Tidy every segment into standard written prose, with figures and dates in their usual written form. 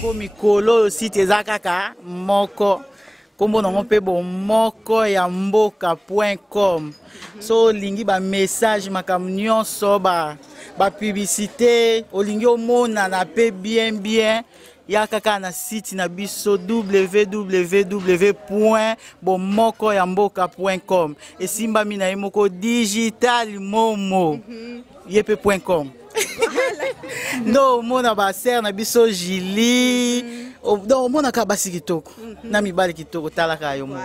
ko mikolo site ezakaka moko kombo nango pe bo moko ya mboka.com so lingi ba message makambo nyonso ba publicité olingi omona na pe bien ya kaka na site na biso www.bomokoyamboka.com esimba mina ye moko digital momo yepe.com no mona ba ser na biso Jili do mona ka basi kitoko na mibali kitoko talaka yo mo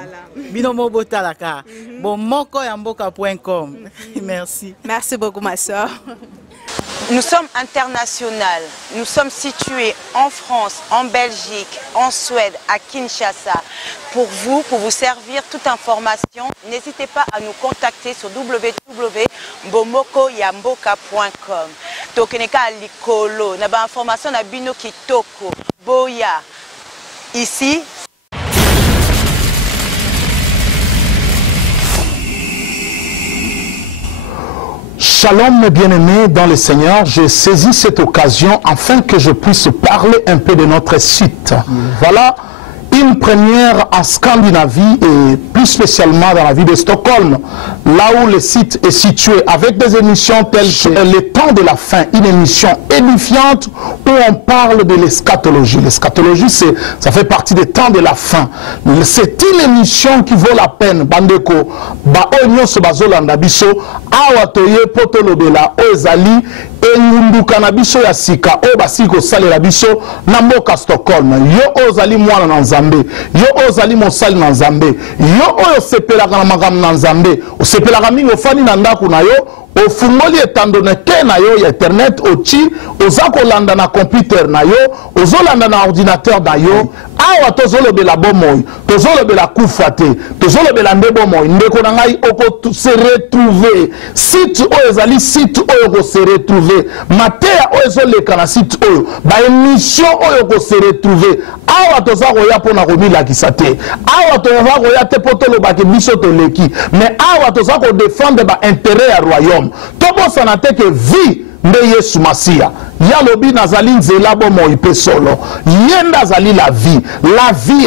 bino mo botalaka bomokoyamboka.com. Merci beaucoup ma soeur. Nous sommes internationaux. Nous sommes situés en France, en Belgique, en Suède, à Kinshasa. Pour vous servir toute information, n'hésitez pas à nous contacter sur www.bomokoyamboka.com. Tokeneka likolo, na ba information na bino kitoko, boya. Ici, Shalom mes bien-aimés dans le Seigneur, j'ai saisi cette occasion afin que je puisse parler un peu de notre site. Voilà une première en Scandinavie et plus spécialement dans la ville de Stockholm, là où le site est situé avec des émissions telles que Le Temps de la Fin, une émission édifiante où on parle de l'eschatologie. L'eschatologie, ça fait partie des temps de la fin. C'est une émission qui vaut la peine. Bandeko, ba onyo se bazolanda biso, awatoye potolobela ozali engunduka na biso ya sika o basiko salela biso na mboka Stockholm. Yo ozali mwana na Nzambe, yo ozali mosali na Nzambe, yo oyo sepelaka na makambo na Nzambe, osepelaka mingi ofani na ndako na yo, ofungoli etandoneke na yo ya internet oti oza kolanda na computer na yo, ozolanda na ordinateur na yo, awa tozolobela bomoi, tozolobela kufa te, tozolobela nde bomoi, ndeko na ngai oko se retrouver site oyo ezali site oyo ko se retrouver mateya oyo ezoleka na site oyo ba émission oyo ko se retrouver awa toza koya pona komilakisa te, awa toza koya te po tolobaki biso toleki, mais awa toza ko défendre ba intérêt ya royaume. Tobosana te ke vie nde Yesu Masia yalobi nazali nzela bomoi pe solo yenda azali la vie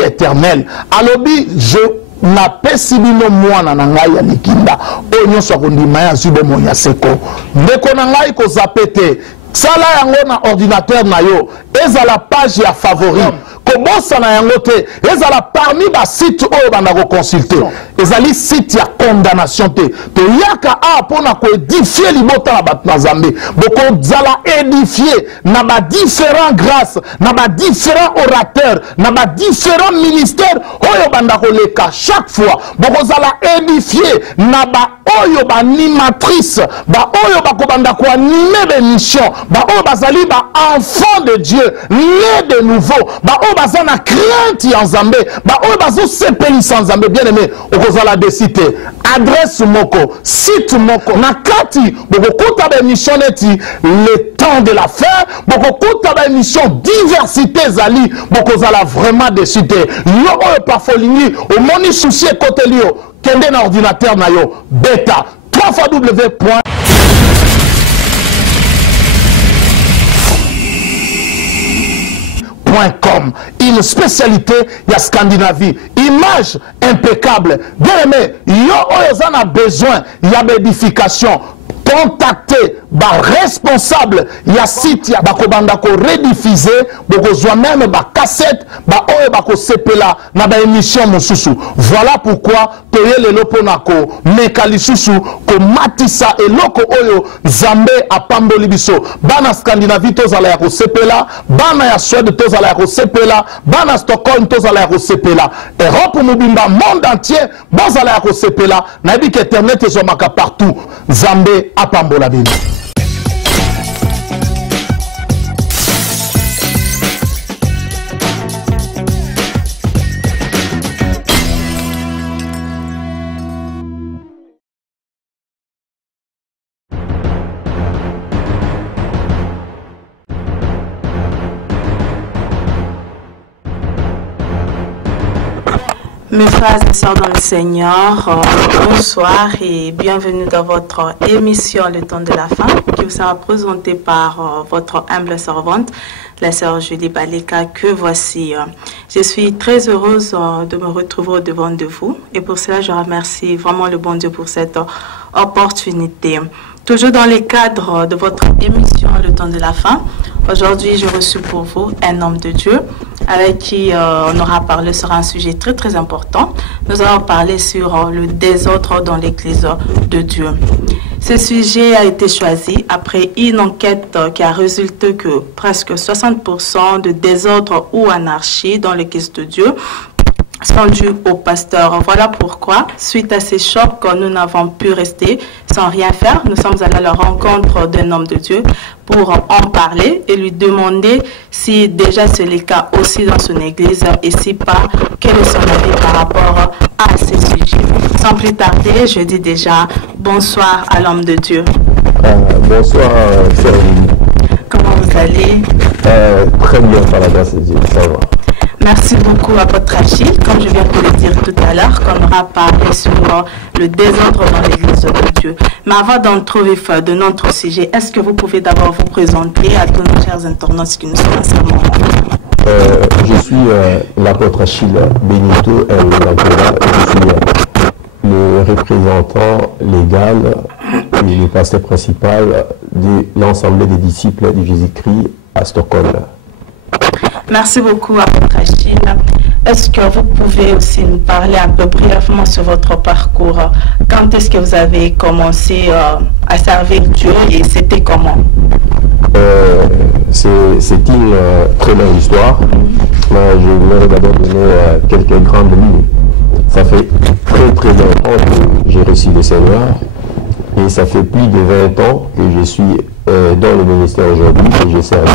éternelle alobi je napesi bino mwana na ngai ya likinda oyo nyonso akondima ya zwi bomoi ya seko ndeko na ngai kozape te sala yango na ordinateur na yo ezala page ya favori kobosa na yango te ezala parmi ba site oyo banda ko consulter ezali site ya condamnation te to yaka a pona ko édifier libota na bat na Nzambe boko zala édifier na ba différents grâces na ba différents orateurs na ba différents ministères oyo banda ko leka chaque fois boko zala édifier na ba oyo ba animatrice ba oyo ba ko banda ko animer l'émission ba oyo bazali ba enfant de Dieu né de nouveau ba oyo bazana crainte ya Nzambe ba oyo bazo sepelisa Nzambe bien aimé okozala desite adresse moko site moko na kati bokokuta ba émission neti Le Temps de la Fin bokokuta ba émission diversité zali bokozala vraiment desite yo oyo pafolingi omoni souci côté lio kende na ordinateur na yo beta www.com une spécialité ya Scandinavie, image impeccable. Bien aimé, yo oyo a besoin ya d'édification. Contacter ba responsable ya site ya bakobanda ko rediffuser bokozwa même ba cassette ba oyo bako sepela na ba émission mosusu. Voilà pourquoi toyele lopo nako mekali susu ko matisa eloko oyo Nzambe apamboli biso bana Scandinavie tozala ya ko sepela bana ya Suède tozala ya ko sepela bana Stockholm tozala ya ko sepela Europe mobimba monde entier bozala ya ko sepela na bi que internet ezomaka partout Nzambe apambola bino. Mes frères et sœurs dans le Seigneur, bonsoir et bienvenue dans votre émission Le Temps de la Fin qui vous sera présentée par votre humble servante, la sœur Julie Baleka, que voici. Je suis très heureuse de me retrouver au devant de vous et pour cela je remercie vraiment le bon Dieu pour cette opportunité. Toujours dans le cadre de votre émission Le Temps de la Fin, aujourd'hui j'ai reçu pour vous un homme de Dieu avec qui on aura parlé sur un sujet très très important. Nous allons parler sur le désordre dans l'Église de Dieu. Ce sujet a été choisi après une enquête qui a résulté que presque 60% de désordre ou anarchie dans l'Église de Dieu sont dus au pasteur. Voilà pourquoi, suite à ces chocs, nous n'avons pu rester sans rien faire. Nous sommes allés à la rencontre d'un homme de Dieu pour en parler et lui demander si déjà c'est le cas aussi dans son église et si pas, quel est son avis par rapport à ces sujets. Sans plus tarder, je dis déjà bonsoir à l'homme de Dieu. Bonsoir, sœur Julie. Comment vous allez? Très bien, par la grâce de Dieu, ça va. Merci beaucoup à votre Achille. Comme je viens de le dire tout à l'heure, qu'on aura parlé sur le désordre dans l'Église de Dieu. Mais avant d'entrer au vif de notre sujet, est-ce que vous pouvez d'abord vous présenter à tous nos chers internautes qui nous sont en ce moment? Je suis l'apôtre Achille Benito Lagola. Je suis le représentant légal et le pasteur principal de l'Assemblée des disciples de Jésus-Christ à Stockholm. Merci beaucoup à votre Achille. Est-ce que vous pouvez aussi nous parler un peu brièvement sur votre parcours? Quand est-ce que vous avez commencé à servir Dieu et c'était comment? C'est une très longue histoire. Je voudrais d'abord donner quelques grandes lignes. Ça fait très très longtemps que j'ai reçu le Seigneur et ça fait plus de 20 ans que je suis dans le ministère aujourd'hui, que j'ai servi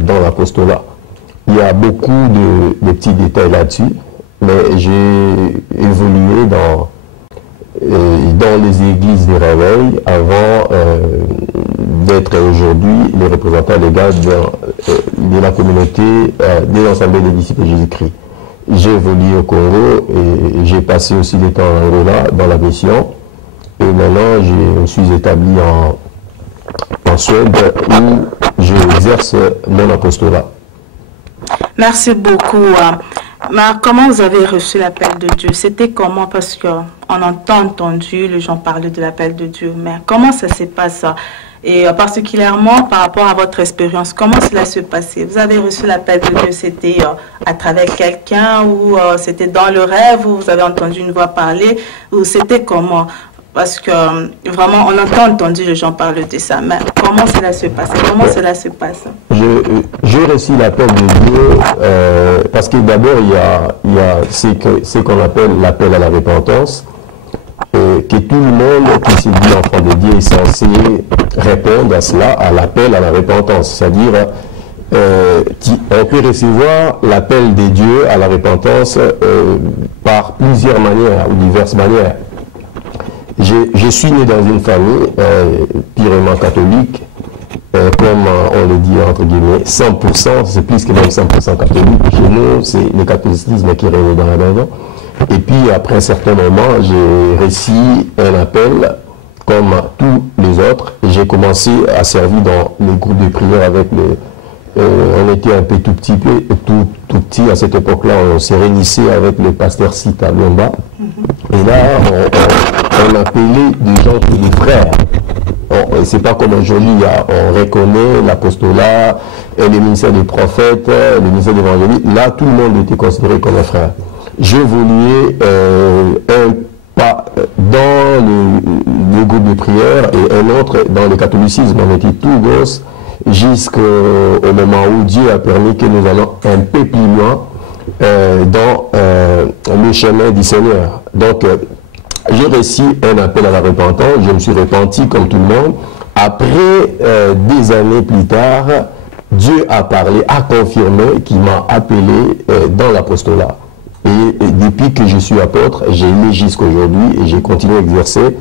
dans l'apostolat. Il y a beaucoup de petits détails là-dessus, mais j'ai évolué dans les églises des réveils avant d'être aujourd'hui le représentant légal de la communauté des assemblées des disciples de Jésus-Christ. J'ai évolué au Congo et j'ai passé aussi des temps en Angola dans la mission. Et maintenant, je me suis établi en Suède où j'exerce mon apostolat. Merci beaucoup. Mais comment vous avez reçu l'appel de Dieu? C'était comment? Parce qu'on a entendu les gens parler de l'appel de Dieu. Mais comment ça se passe? Et particulièrement par rapport à votre expérience, comment cela se passait? Vous avez reçu l'appel de Dieu, c'était à travers quelqu'un ou c'était dans le rêve ou vous avez entendu une voix parler ou c'était comment? Parce que vraiment, on a entendu les gens parler de ça. Mais comment cela se passe? Comment cela se passe? J'ai reçu l'appel de Dieu parce que d'abord, il y a ce qu'on appelle l'appel à la repentance. Que tout le monde qui se dit enfant de Dieu est censé répondre à cela, à l'appel à la repentance. C'est-à-dire, on peut recevoir l'appel de Dieu à la repentance par plusieurs manières ou diverses manières. Je suis né dans une famille purement catholique, comme on le dit entre guillemets, 100%, c'est plus que même 100% catholique. Chez nous, c'est le catholicisme qui règne dans la maison. Et puis, après un certain moment, j'ai reçu un appel, comme tous les autres. J'ai commencé à servir dans les groupes de prière avec on était un peu tout petit à cette époque-là. On s'est réunissait avec le pasteur Sita Blomba. Et là, on appelait des gens qui des frères. C'est pas comme aujourd'hui, on reconnaît l'apostolat, le ministère des prophètes, le ministère des évangélistes. Là, tout le monde était considéré comme un frère. J'évoluais un pas dans le groupe de prière et un autre dans le catholicisme. On était tout gosses jusqu'au moment où Dieu a permis que nous allons un peu plus loin dans le chemin du Seigneur. Donc, j'ai reçu un appel à la repentance, je me suis repenti comme tout le monde. Après, des années plus tard, Dieu a parlé, a confirmé qu'il m'a appelé dans l'apostolat. Et depuis que je suis apôtre, j'ai aimé jusqu'à aujourd'hui et j'ai continué à exercer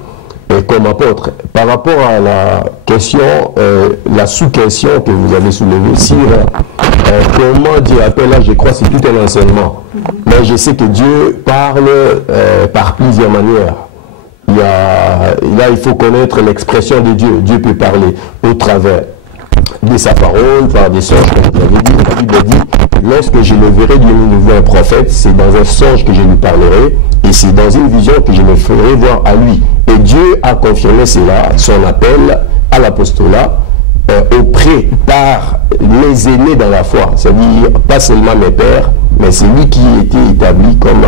comme apôtre. Par rapport à la question, la sous-question que vous avez soulevée sur comment Dieu appelle, là je crois que c'est tout un enseignement. Mais mais je sais que Dieu parle par plusieurs manières. Là, il faut connaître l'expression de Dieu. Dieu peut parler au travers de sa parole, par des songes, comme vous l'avez dit. La Bible dit, lorsque je le verrai de nouveau un prophète, c'est dans un songe que je lui parlerai, et c'est dans une vision que je me ferai voir à lui. Et Dieu a confirmé cela, son appel à l'apostolat, auprès par les aînés dans la foi, c'est-à-dire pas seulement mes pères, mais c'est lui qui était établi comme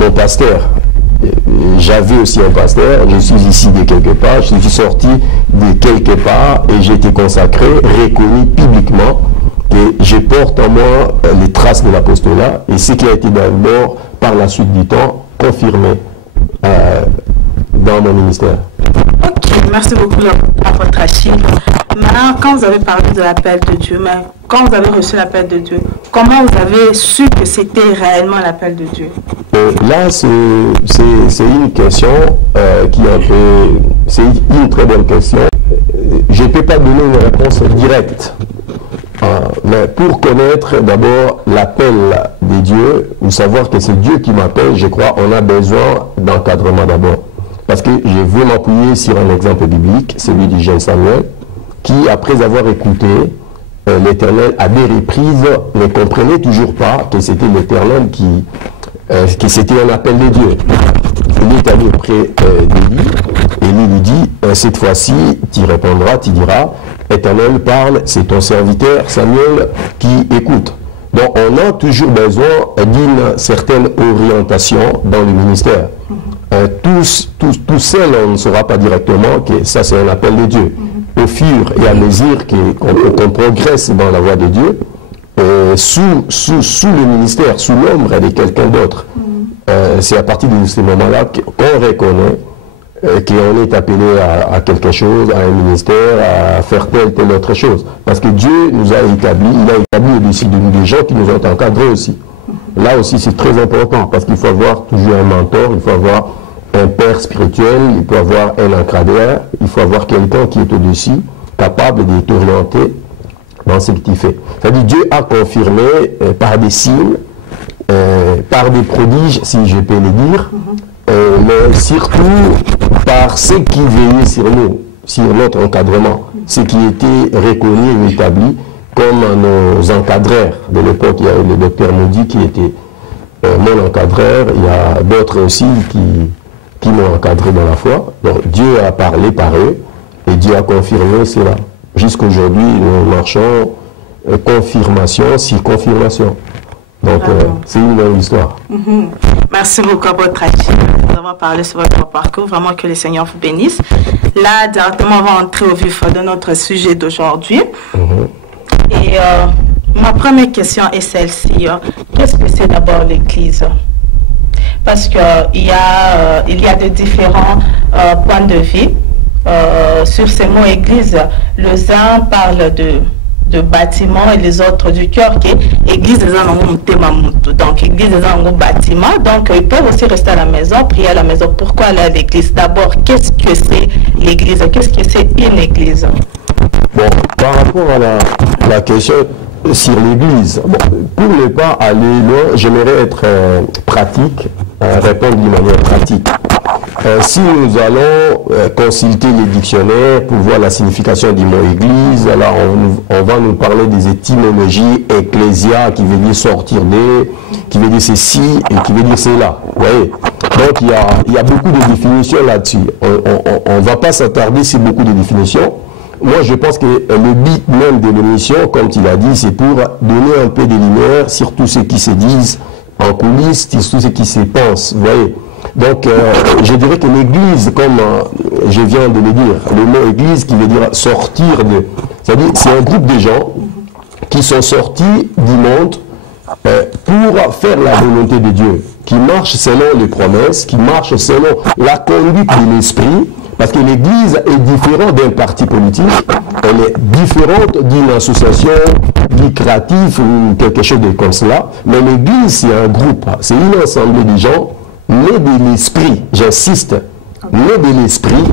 mon pasteur. J'avais aussi un pasteur, je suis ici de quelque part, je suis sorti de quelque part et j'ai été consacré, reconnu publiquement que je porte en moi les traces de l'apostolat et ce qui a été d'abord par la suite du temps confirmé dans mon ministère. Ok, merci beaucoup à votre Achille. Maintenant, quand vous avez parlé de l'appel de Dieu, mais quand vous avez reçu l'appel de Dieu, comment vous avez su que c'était réellement l'appel de Dieu? Là, c'est une question qui est un peu... C'est une très bonne question. Je ne peux pas donner une réponse directe. Mais pour connaître d'abord l'appel de Dieu, ou savoir que c'est Dieu qui m'appelle, je crois on a besoin d'encadrement d'abord. Parce que je veux m'appuyer sur un exemple biblique, celui du jeune Samuel, qui, après avoir écouté l'Éternel à des reprises, ne comprenait toujours pas que c'était l'Éternel que c'était un appel de Dieu. Il est allé auprès d'Élie, et Élie lui dit, cette fois-ci, tu répondras, tu diras, Éternel parle, c'est ton serviteur Samuel qui écoute. Donc on a toujours besoin d'une certaine orientation dans le ministère. Tout seul, on ne saura pas directement que ça c'est un appel de Dieu. Au fur et à mesure qu'on progresse dans la voie de Dieu, sous le ministère, sous l'ombre de quelqu'un d'autre, c'est à partir de ce moment-là qu'on reconnaît qu'on est appelé à quelque chose, à un ministère, à faire telle autre chose. Parce que Dieu nous a établi, il a établi au-dessus de nous des gens qui nous ont encadrés aussi. Là aussi c'est très important, parce qu'il faut avoir toujours un mentor, il faut avoir un père spirituel, il faut avoir un encadreur, il faut avoir quelqu'un qui est au-dessus, capable de t'orienter dans ce que tu fais. C'est-à-dire Dieu a confirmé par des signes, par des prodiges, si je peux le dire, mais surtout par ce qui veillait sur nous, sur notre encadrement, ce qui était reconnu et établi comme nos encadreurs de l'époque. Il y a eu le docteur Moudi qui était mon encadreur, il y a d'autres aussi qui m'ont encadré dans la foi. Donc Dieu a parlé par eux et Dieu a confirmé cela. Jusqu'aujourd'hui, nous marchons confirmation sur confirmation. Donc c'est une longue histoire. Merci beaucoup à votre Achille d'avoir parlé sur votre parcours. Vraiment que le Seigneur vous bénisse. Là, directement, on va entrer au vif de notre sujet d'aujourd'hui. Et ma première question est celle-ci. Qu'est-ce que c'est d'abord l'Église? Parce qu'il y a de différents points de vue sur ces mots Église. Les uns parlent de bâtiment et les autres du cœur qui est église des donc église des bâtiment, donc ils peuvent aussi rester à la maison, prier à la maison. Pourquoi aller à l'église? D'abord, qu'est-ce que c'est l'église? Qu'est-ce que c'est une église? Bon, par rapport à la question sur l'église, bon, pour ne pas aller loin, j'aimerais être pratique, répondre d'une manière pratique. Si nous allons consulter les dictionnaires pour voir la signification du mot église, alors on va nous parler des étymologies ecclésia qui veut dire sortir des, qui veut dire ceci et qui veut dire cela. Vous voyez? Donc il y a beaucoup de définitions là-dessus. On ne va pas s'attarder sur beaucoup de définitions. Moi je pense que le but même de l'émission, comme tu l'as dit, c'est pour donner un peu de lumière sur tout ce qui se dit en coulisses, sur tout ce qui se pense. Vous voyez? Donc, je dirais que l'église, comme je viens de le dire, le mot église qui veut dire sortir de... C'est-à-dire, c'est un groupe de gens qui sont sortis du monde pour faire la volonté de Dieu, qui marchent selon les promesses, qui marchent selon la conduite de l'esprit, parce que l'église est différente d'un parti politique, elle est différente d'une association lucrative ou quelque chose de comme cela, mais l'église, c'est un groupe, c'est une assemblée de gens nés de l'esprit, j'insiste, nés de l'esprit,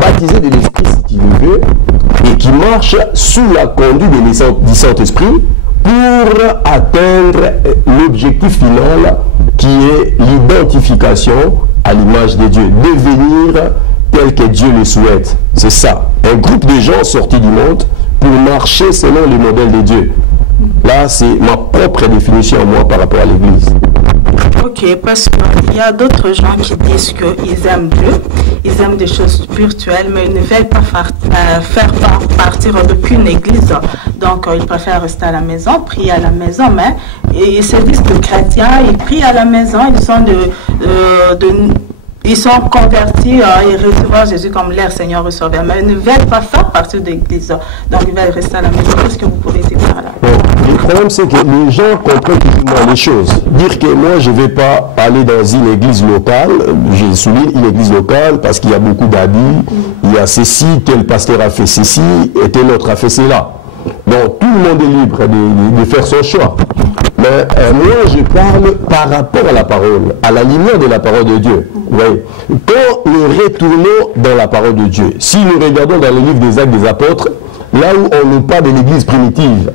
baptisés de l'esprit si tu veux, et qui marchent sous la conduite du Saint-Esprit pour atteindre l'objectif final qui est l'identification à l'image de Dieu, devenir tel que Dieu le souhaite. C'est ça, un groupe de gens sortis du monde pour marcher selon le modèle de Dieu. Là, c'est ma propre définition à moi par rapport à l'Église. Ok, parce qu'il y a d'autres gens qui disent qu'ils aiment Dieu, ils aiment des choses spirituelles, mais ils ne veulent pas faire partir d'aucune église. Donc, ils préfèrent rester à la maison, prier à la maison, mais ils se disent que chrétiens, ils prient à la maison, ils sont convertis, ils reçoivent Jésus comme leur Seigneur receveur, mais ils ne veulent pas faire partie de l'église. Donc, ils veulent rester à la maison. Qu'est-ce que vous pouvez dire par là? Le problème, c'est que les gens comprennent plus ou moins les choses. Dire que moi, je ne vais pas aller dans une église locale, je souligne une église locale parce qu'il y a beaucoup d'habits, il y a ceci, tel pasteur a fait ceci, et tel autre a fait cela. Donc, tout le monde est libre de faire son choix. Mais moi, je parle par rapport à la parole, à la lumière de la parole de Dieu. Oui. Quand nous retournons dans la parole de Dieu, si nous regardons dans le livre des Actes des Apôtres, là où on nous parle de l'église primitive,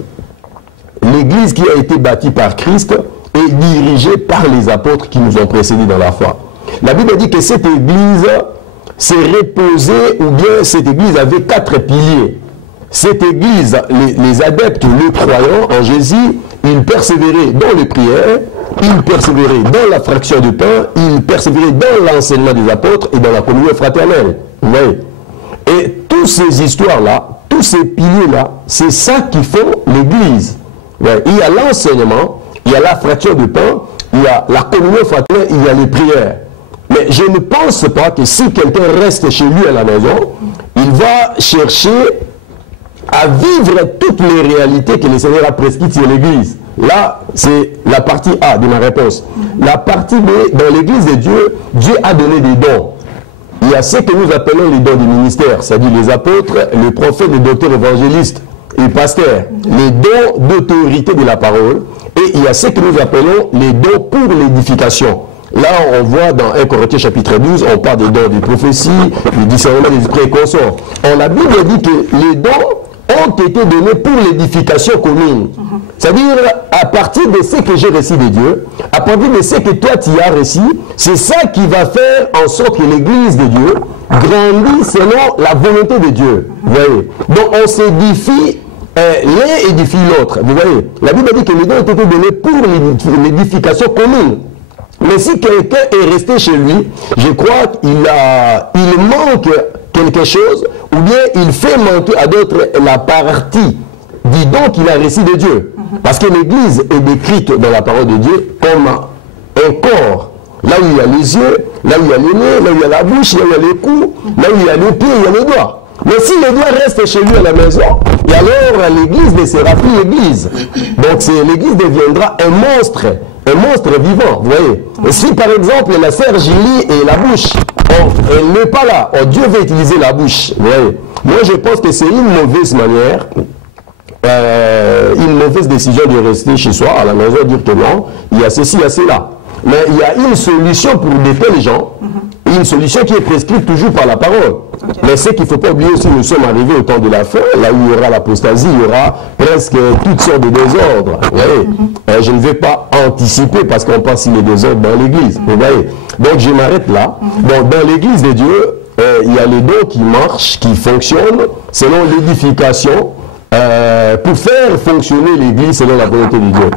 l'église qui a été bâtie par Christ est dirigée par les apôtres qui nous ont précédés dans la foi. La Bible dit que cette église s'est reposée, ou bien cette église avait 4 piliers. Cette église, les adeptes, les croyants en Jésus, ils persévéraient dans les prières, ils persévéraient dans la fraction du pain, ils persévéraient dans l'enseignement des apôtres et dans la communion fraternelle. Oui. Et toutes ces histoires-là, tous ces piliers-là, c'est ça qui font l'église. Ouais. Il y a l'enseignement, il y a la fraction du pain, il y a la communion fraternelle, il y a les prières. Mais je ne pense pas que si quelqu'un reste chez lui à la maison, il va chercher à vivre toutes les réalités que le Seigneur a prescrites sur l'église. Là, c'est la partie A de ma réponse. La partie B, dans l'église de Dieu, Dieu a donné des dons. Il y a ce que nous appelons les dons du ministère, c'est-à-dire les apôtres, les prophètes, les docteurs évangélistes et les pasteurs, les dons d'autorité de la parole. Et il y a ce que nous appelons les dons pour l'édification. Là, on voit dans 1 Corinthiens chapitre 12, on parle des dons de prophétie, du discernement des esprits et consorts. La Bible dit que les dons ont été donnés pour l'édification commune. C'est-à-dire, à partir de ce que j'ai reçu de Dieu, à partir de ce que toi tu as reçu, c'est ça qui va faire en sorte que l'église de Dieu grandisse selon la volonté de Dieu. Vous voyez? Donc, on s'édifie, l'un édifie l'autre. Vous voyez? La Bible dit que les dons ont été donnés pour l'édification commune. Mais si quelqu'un est resté chez lui, je crois qu'il manque quelque chose, ou bien il fait manquer à d'autres la partie du don qu'il a reçu de Dieu. Parce que l'Église est décrite dans la parole de Dieu comme un corps. Là où il y a les yeux, là où il y a les nez, là où il y a la bouche, là où il y a les coups, là où il y a les pieds, il y a les doigts. Mais si les doigts restent chez lui à la maison, et alors l'Église ne sera plus l'Église. Donc l'Église deviendra un monstre vivant, vous voyez. Et si par exemple la sœur Julie et la bouche, elle n'est pas là, Dieu veut utiliser la bouche, vous voyez. Moi je pense que c'est une mauvaise manière, une mauvaise décision de rester chez soi à la maison et dire que non, il y a ceci, il y a cela. Mais il y a une solution pour de tels gens, une solution qui est prescrite toujours par la parole. Mais ce qu'il ne faut pas oublier aussi, nous sommes arrivés au temps de la fin, là où il y aura l'apostasie, il y aura presque toutes sortes de désordres. Vous voyez, je ne vais pas anticiper parce qu'on pense qu'il y a des désordres dans l'église. Vous voyez. Donc je m'arrête là. Donc dans l'église de Dieu, il y a les dons qui marchent, qui fonctionnent selon l'édification pour faire fonctionner l'église selon la volonté de Dieu.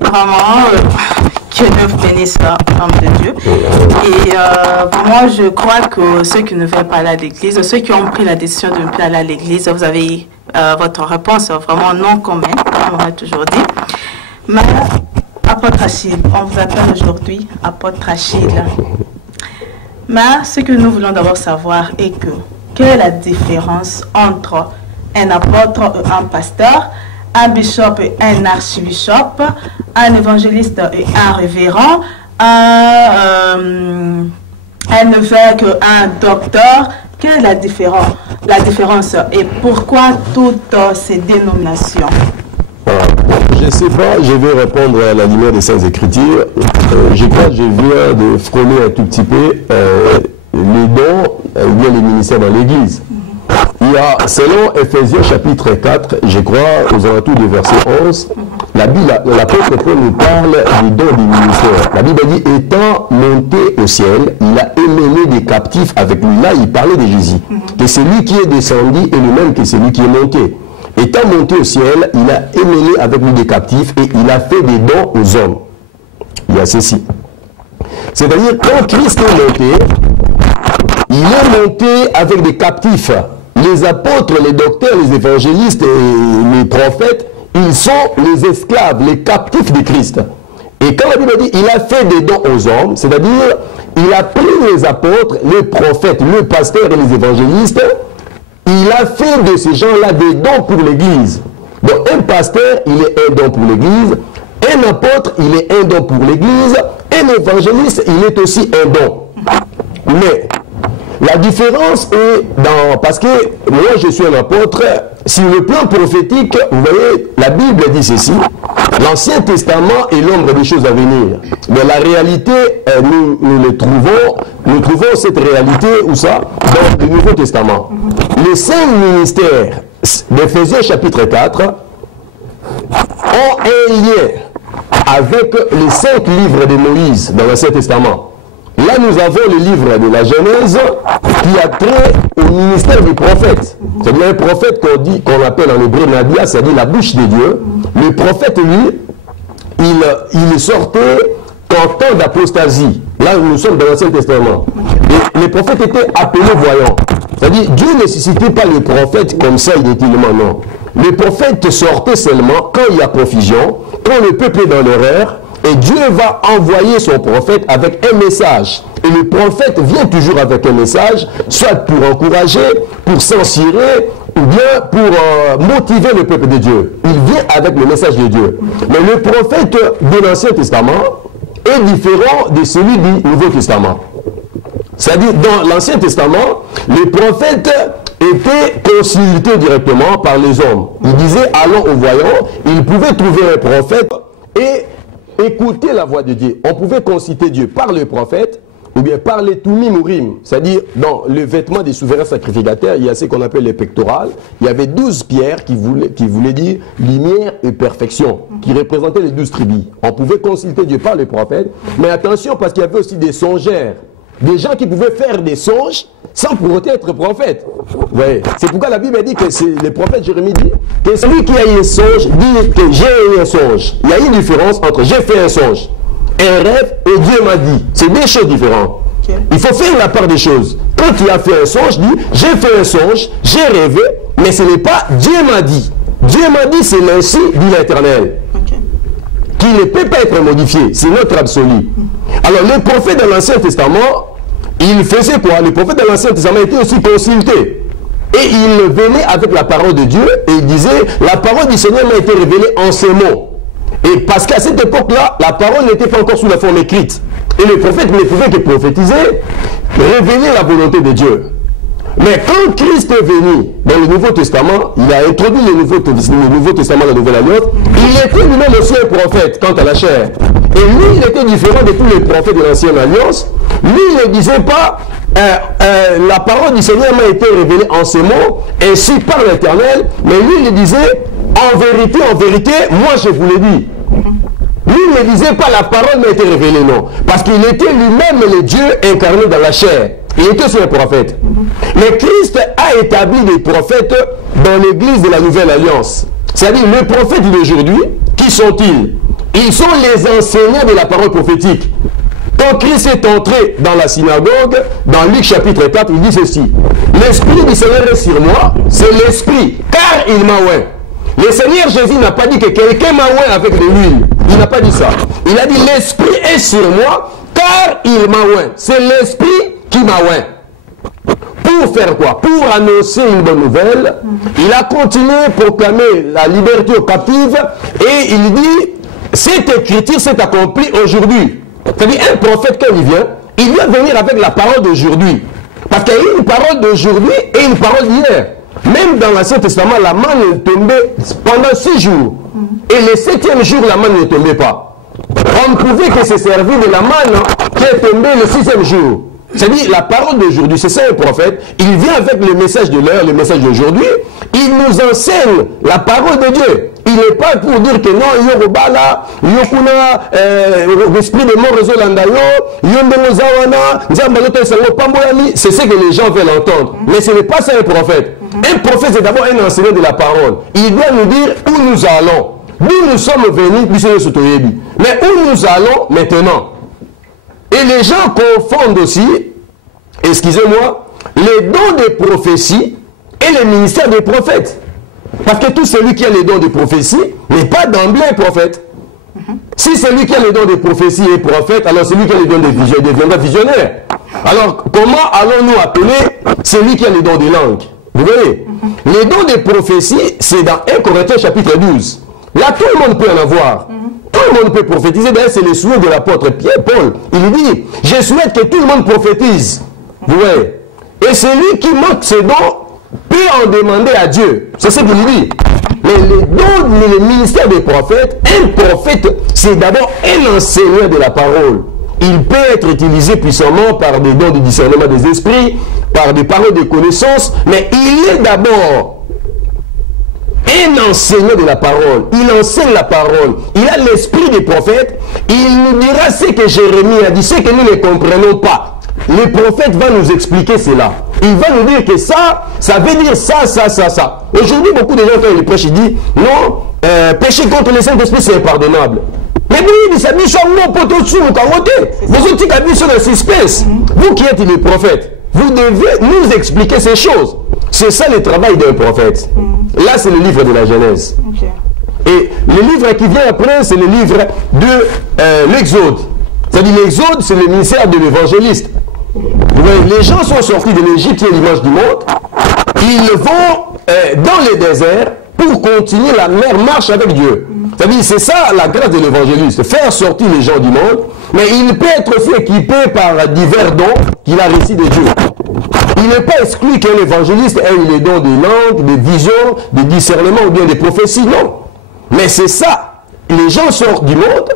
Vraiment, que Dieu bénisse l'homme de Dieu. Et moi, je crois que ceux qui ne veulent pas aller à l'église, ceux qui ont pris la décision de ne plus aller à l'église, vous avez votre réponse vraiment non commune, comme on a toujours dit. Mais, apôtre Achille, on vous appelle aujourd'hui apôtre Achille. Mais ce que nous voulons d'abord savoir est que, quelle est la différence entre un apôtre et un pasteur, un bishop et un archibishop, un évangéliste et un révérend, un évêque et un docteur? Quelle est la différence et pourquoi toutes ces dénominations? Je ne sais pas, je vais répondre à la lumière des Saintes Écritures. Je crois que je viens de frôler un tout petit peu les dons ou bien les ministères dans l'Église. Il Il y a, selon Ephésiens chapitre 4, je crois, aux alentours du verset 11, l'apôtre Paul nous parle du don du ministère. La Bible dit, étant monté au ciel, il a émené des captifs avec lui. Là, il parlait de Jésus. Que c'est lui qui est descendu et le même que c'est lui qui est monté. Étant monté au ciel, il a émené avec lui des captifs et il a fait des dons aux hommes. Il y a ceci. C'est-à-dire, quand Christ est monté, il est monté avec des captifs. Les apôtres, les docteurs, les évangélistes et les prophètes, ils sont les esclaves, les captifs de Christ. Et quand la Bible dit il a fait des dons aux hommes, c'est-à-dire il a pris les apôtres, les prophètes, le pasteur et les évangélistes, il a fait de ces gens-là des dons pour l'Église. Donc un pasteur, il est un don pour l'Église, un apôtre, il est un don pour l'Église, un évangéliste, il est aussi un don. Mais la différence est dans... Parce que moi, je suis un apôtre. Sur le plan prophétique, vous voyez, la Bible dit ceci. L'Ancien Testament est l'ombre des choses à venir. Mais la réalité, nous trouvons cette réalité, où ça? Dans le Nouveau Testament. Les 5 ministères d'Éphésiens chapitre 4 ont un lien avec les 5 livres de Moïse dans l'Ancien Testament. Là, nous avons le livre de la Genèse qui a trait au ministère du prophète. C'est-à-dire un prophète qu'on appelle en hébreu Nabia, c'est-à-dire la bouche de Dieu. Le prophète, lui, il sortait qu'en temps d'apostasie. Là, nous sommes dans l'Ancien Testament. Et les prophètes étaient appelés voyants. C'est-à-dire, Dieu ne suscitait pas les prophètes comme ça inutilement, non. Les prophètes sortaient seulement quand il y a confusion, quand le peuple est dans l'erreur. Et Dieu va envoyer son prophète avec un message. Et le prophète vient toujours avec un message, soit pour encourager, pour censurer, ou bien pour motiver le peuple de Dieu. Il vient avec le message de Dieu. Mais le prophète de l'Ancien Testament est différent de celui du Nouveau Testament. C'est-à-dire, dans l'Ancien Testament, les prophètes étaient consultés directement par les hommes. Ils disaient, allons aux voyants. Ils pouvaient trouver un prophète et écouter la voix de Dieu. On pouvait consulter Dieu par le prophète ou bien par les Tumim Urim. C'est-à-dire, dans le vêtement des souverains sacrificateurs, il y a ce qu'on appelle les pectorales. Il y avait 12 pierres qui voulaient dire lumière et perfection, qui représentaient les 12 tribus. On pouvait consulter Dieu par le prophète, mais attention, parce qu'il y avait aussi des songeurs. Des gens qui pouvaient faire des songes sans pour autant être prophète. Ouais. C'est pourquoi la Bible dit que le prophète Jérémie dit que celui qui a eu un songe dit que j'ai eu un songe. Il y a une différence entre j'ai fait un songe, un rêve et Dieu m'a dit. C'est deux choses différentes. Okay. Il faut faire la part des choses. Quand tu as fait un songe, dis j'ai fait un songe, j'ai rêvé, mais ce n'est pas Dieu m'a dit. Dieu m'a dit, c'est l'ainsi dit l'Éternel. Qui ne peut pas être modifié. C'est notre absolu. Alors, les prophètes de l'Ancien Testament, ils faisaient quoi? Les prophètes de l'Ancien Testament étaient aussi consultés. Et ils venaient avec la parole de Dieu et ils disaient, la parole du Seigneur m'a été révélée en ces mots. Et parce qu'à cette époque-là, la parole n'était pas encore sous la forme écrite. Et les prophètes ne pouvaient que prophétiser, révéler la volonté de Dieu. Mais quand Christ est venu dans le Nouveau Testament, il a introduit le Nouveau Testament dans la Nouvelle Alliance, il était lui-même aussi un prophète quant à la chair. Et lui, il était différent de tous les prophètes de l'Ancienne Alliance. Lui, il ne disait pas la parole du Seigneur m'a été révélée en ces mots, ainsi par l'Éternel, mais lui, il disait en vérité, moi je vous l'ai dit. Lui ne disait pas la parole m'a été révélée, non. Parce qu'il était lui-même le Dieu incarné dans la chair. Il était aussi un prophète. Mais Christ a établi des prophètes dans l'église de la Nouvelle Alliance. C'est-à-dire, les prophètes d'aujourd'hui, qui sont-ils? Ils sont les enseignants de la parole prophétique. Quand Christ est entré dans la synagogue, dans Luc chapitre 4, il dit ceci. L'Esprit du Seigneur est sur moi, c'est l'Esprit, car il m'a oint. Le Seigneur Jésus n'a pas dit que quelqu'un m'a oint avec de l'huile. Il n'a pas dit ça. Il a dit l'Esprit est sur moi, car il m'a oint. C'est l'Esprit qui m'a oint. Pour faire quoi? Pour annoncer une bonne nouvelle. Il a continué à proclamer la liberté aux captifs et il dit cette écriture s'est accomplie aujourd'hui. C'est-à-dire un prophète quand il vient venir avec la parole d'aujourd'hui. Parce qu'il y a une parole d'aujourd'hui et une parole d'hier. Même dans l'Ancien Testament, la manne tombait pendant 6 jours. Et le 7e jour, la manne ne tombait pas. On ne pouvait que se servir de la manne qui est tombée le 6e jour. C'est-à-dire, la parole d'aujourd'hui, c'est ça un prophète. Il vient avec le message de l'heure, le message d'aujourd'hui. Il nous enseigne la parole de Dieu. Il n'est pas pour dire que non, il y a Robala, il y a l'esprit de mort réseau l'andayo, il y a c'est ce que les gens veulent entendre. Mais ce n'est pas ça un prophète. Un prophète, c'est d'abord un enseignant de la parole. Il doit nous dire où nous allons. D'où nous sommes venus, mais où nous allons maintenant. Et les gens confondent aussi, excusez-moi, les dons de prophétie et le ministère des prophètes. Parce que tout celui qui a les dons de prophétie n'est pas d'emblée un prophète. Si celui qui a les dons de prophétie est prophète, alors celui qui a les dons de vision deviendra visionnaire. Alors, comment allons-nous appeler celui qui a les dons de langue? Vous voyez, les dons de prophétie, c'est dans 1 Corinthiens chapitre 12. Là, tout le monde peut en avoir. Tout le monde peut prophétiser. D'ailleurs, c'est le souhait de l'apôtre Paul. Il dit, je souhaite que tout le monde prophétise. Vous voyez. Et celui qui manque ses dons peut en demander à Dieu. C'est ce qu'il dit. Mais les dons, le ministère des prophètes, un prophète, c'est d'abord un enseignant de la parole. Il peut être utilisé puissamment par des dons de discernement des esprits, par des paroles de connaissance, mais il est d'abord un enseignant de la parole. Il enseigne la parole. Il a l'esprit des prophètes. Il nous dira ce que Jérémie a dit, ce que nous ne comprenons pas. Le prophète va nous expliquer cela. Il va nous dire que ça veut dire ça, ça, ça, ça. Aujourd'hui, beaucoup de gens, quand ils prêchent, ils disent non, pécher contre le Saint-Esprit, c'est impardonnable. Mais oui, ça dit ça, non, poteau dessus, vous carottez. Vous êtes dans le suspense. Vous qui êtes les prophètes, vous devez nous expliquer ces choses. C'est ça le travail d'un prophète. Là, c'est le livre de la Genèse. Et le livre qui vient après, c'est le livre de l'Exode. C'est-à-dire l'Exode, c'est le ministère de l'évangéliste. Les gens sont sortis de l'Égypte, qui est l'image du monde. Ils vont dans les déserts pour continuer la marche avec Dieu. C'est-à-dire, c'est ça la grâce de l'évangéliste, faire sortir les gens du monde, mais il peut être aussi équipé par divers dons qu'il a reçus de Dieu. Il n'est pas exclu qu'un évangéliste ait les dons de langue, de vision, de discernement ou bien de prophétie, non. Mais c'est ça, les gens sortent du monde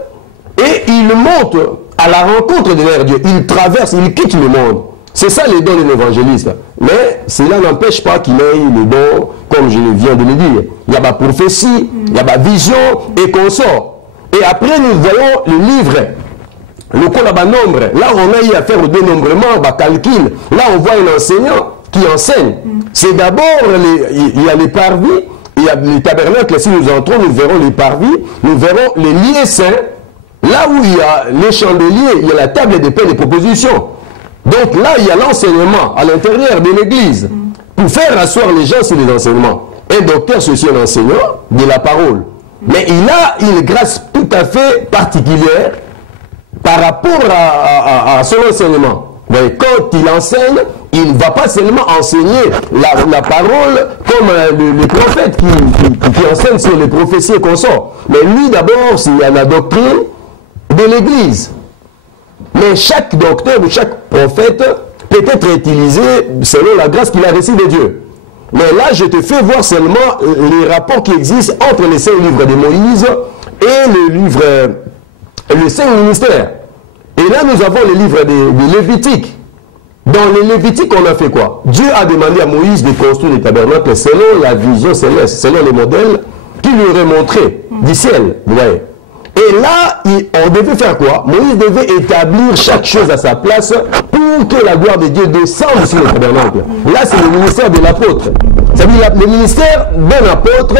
et ils montent à la rencontre de leur Dieu. Ils traversent, ils quittent le monde. C'est ça les dons de l'évangéliste. Mais cela n'empêche pas qu'il ait les dons, comme je viens de le dire. Il y a ma prophétie, il y a ma vision et consort. Et après, nous voyons le livre, le col nombre. Là, on a eu à faire au dénombrement, calcul. Là, on voit un enseignant qui enseigne. C'est d'abord, il y a les parvis, il y a les tabernacles. Si nous entrons, nous verrons les parvis, nous verrons les lieux saints. Là où il y a les chandeliers, il y a la table des pains de proposition. Donc là, il y a l'enseignement à l'intérieur de l'église pour faire asseoir les gens sur les enseignements. Un docteur, c'est aussi un enseignant de la parole. Mais il a une grâce tout à fait particulière par rapport à son enseignement. Mais quand il enseigne, il ne va pas seulement enseigner la parole comme les prophètes qui enseignent sur les prophéties et consorts. Mais lui, d'abord, c'est la doctrine de l'église. Mais chaque docteur ou chaque prophète peut être utilisé selon la grâce qu'il a reçue de Dieu. Mais là, je te fais voir seulement les rapports qui existent entre les 5 livres de Moïse et le Saint ministère. Et là, nous avons le livre de Lévitique. Dans le Lévitique, on a fait quoi? Dieu a demandé à Moïse de construire les tabernacles selon la vision céleste, selon les modèles qu'il lui aurait montrés du ciel. Vous voyez. Et là, on devait faire quoi? Moïse devait établir chaque chose à sa place pour que la gloire de Dieu descende sur le tabernacle. Là, c'est le ministère de l'apôtre. C'est-à-dire, le ministère d'un apôtre,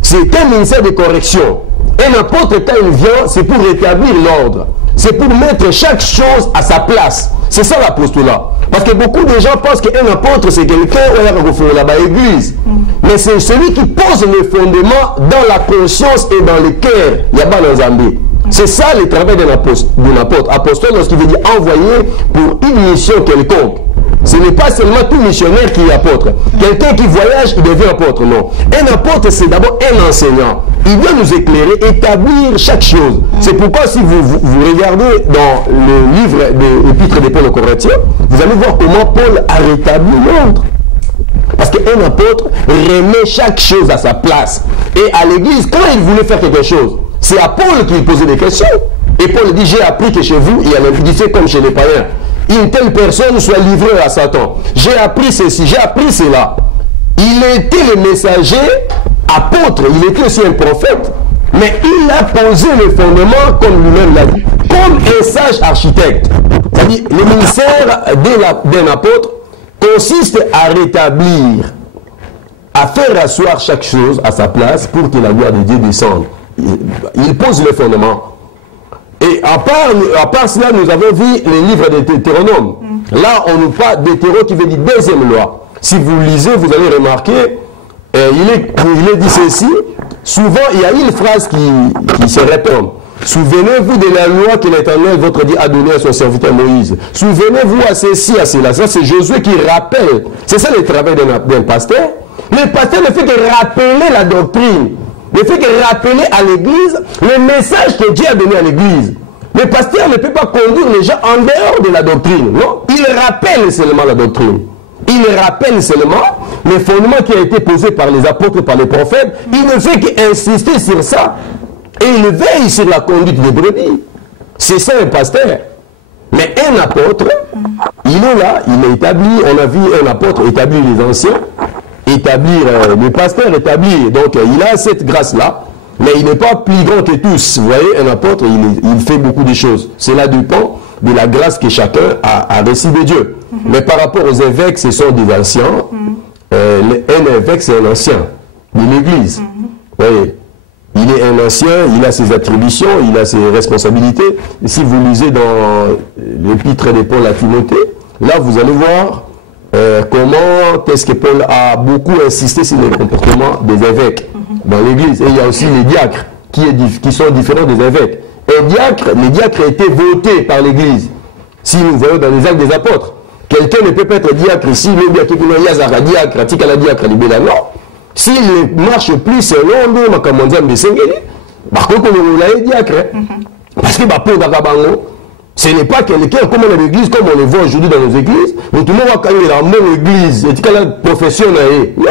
c'est un ministère de correction. Un apôtre, quand il vient, c'est pour rétablir l'ordre. C'est pour mettre chaque chose à sa place. C'est ça l'apostolat. Parce que beaucoup de gens pensent qu'un apôtre, c'est quelqu'un qui est là-bas l'église. Mais c'est celui qui pose le fondement dans la conscience et dans le cœur. Il y a pas dans Zambie. C'est ça le travail d'un apôtre. Apostole, lorsqu'il veut dire envoyer pour une mission quelconque. Ce n'est pas seulement tout missionnaire qui est apôtre. Quelqu'un qui voyage, il devient apôtre. Non. Un apôtre, c'est d'abord un enseignant. Il doit nous éclairer, établir chaque chose. C'est pourquoi si vous regardez dans le livre de l'épître de Paul aux Corinthiens, vous allez voir comment Paul a rétabli l'ordre. Parce qu'un apôtre remet chaque chose à sa place. Et à l'église, quand il voulait faire quelque chose, c'est à Paul qu'il posait des questions. Et Paul dit, j'ai appris que chez vous, il y a l'impudicité comme chez les païens. une telle personne soit livrée à Satan. J'ai appris ceci, j'ai appris cela. Il était le messager, apôtre, il était aussi un prophète, mais il a posé le fondement, comme lui-même l'a dit, comme un sage architecte. C'est-à-dire, le ministère d'un apôtre consiste à rétablir, à faire asseoir chaque chose à sa place pour que la gloire de Dieu descende. Il pose le fondement. Et à part cela, nous avons vu les livres de Deutéronome. Là, on nous parle de Deutéronome qui veut dire deuxième loi. Si vous lisez, vous allez remarquer, il est dit ceci. Souvent, il y a une phrase qui se répète. Souvenez-vous de la loi que l'Éternel, votre Dieu, a donnée à son serviteur Moïse. Souvenez-vous à ceci, à cela. Ça, c'est Josué qui rappelle. C'est ça le travail d'un pasteur. Le pasteur ne fait que rappeler la doctrine. Ne fait que rappeler à l'Église le message que Dieu a donné à l'Église. Le pasteur ne peut pas conduire les gens en dehors de la doctrine. Non, il rappelle seulement la doctrine. Il rappelle seulement le fondement qui a été posé par les apôtres, par les prophètes. Il ne fait qu'insister sur ça. Et il veille sur la conduite des brebis. C'est ça un pasteur. Mais un apôtre, il est là, il est établi. On a vu un apôtre établir les anciens, établir le pasteur, établir. Donc il a cette grâce-là. Mais il n'est pas plus grand que tous. Vous voyez, un apôtre, il fait beaucoup de choses. Cela dépend de la grâce que chacun a reçue de Dieu. Mais par rapport aux évêques, ce sont des anciens. Un évêque, c'est un ancien de l'Église. Vous voyez, il est un ancien, il a ses attributions, il a ses responsabilités. Et si vous lisez dans l'épître de Paul à Timothée, là, vous allez voir comment est-ce que Paul a beaucoup insisté sur le comportement des évêques dans l'Église. Et il y a aussi les diacres qui sont différents des évêques. Et les diacres étaient votés par l'Église. Si nous voyons dans les actes des apôtres, quelqu'un ne peut pas être diacre ici, le diacre qui est Yazara diacre, Tikala diacre, Libéla, non. S'il ne marche plus selon nous, Makamondiam de Sengeli, par contre, on l'a diacre. Parce que pour Gagabango, ce n'est pas quelqu'un comme dans l'église, comme on le voit aujourd'hui dans nos églises, où tout le monde va quand il a mon église, et Tikala profession, non.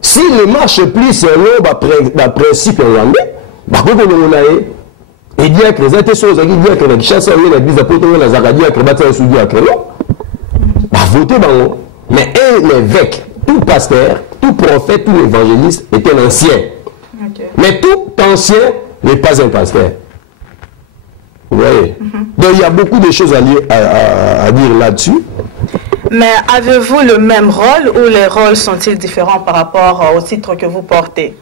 S'il ne marche plus selon le principe hollandais, par contre, on l'a et diacre, les autres choses, les diacres, les chasseurs, les églises, les zaradiacres, les bâtiments sous-diacres, non. Voter bango. Mais un évêque, tout pasteur, tout prophète, tout évangéliste est un ancien. Mais tout ancien n'est pas un pasteur. Vous voyez? Donc il y a beaucoup de choses à dire là-dessus. Mais avez-vous le même rôle ou les rôles sont-ils différents par rapport au titre que vous portez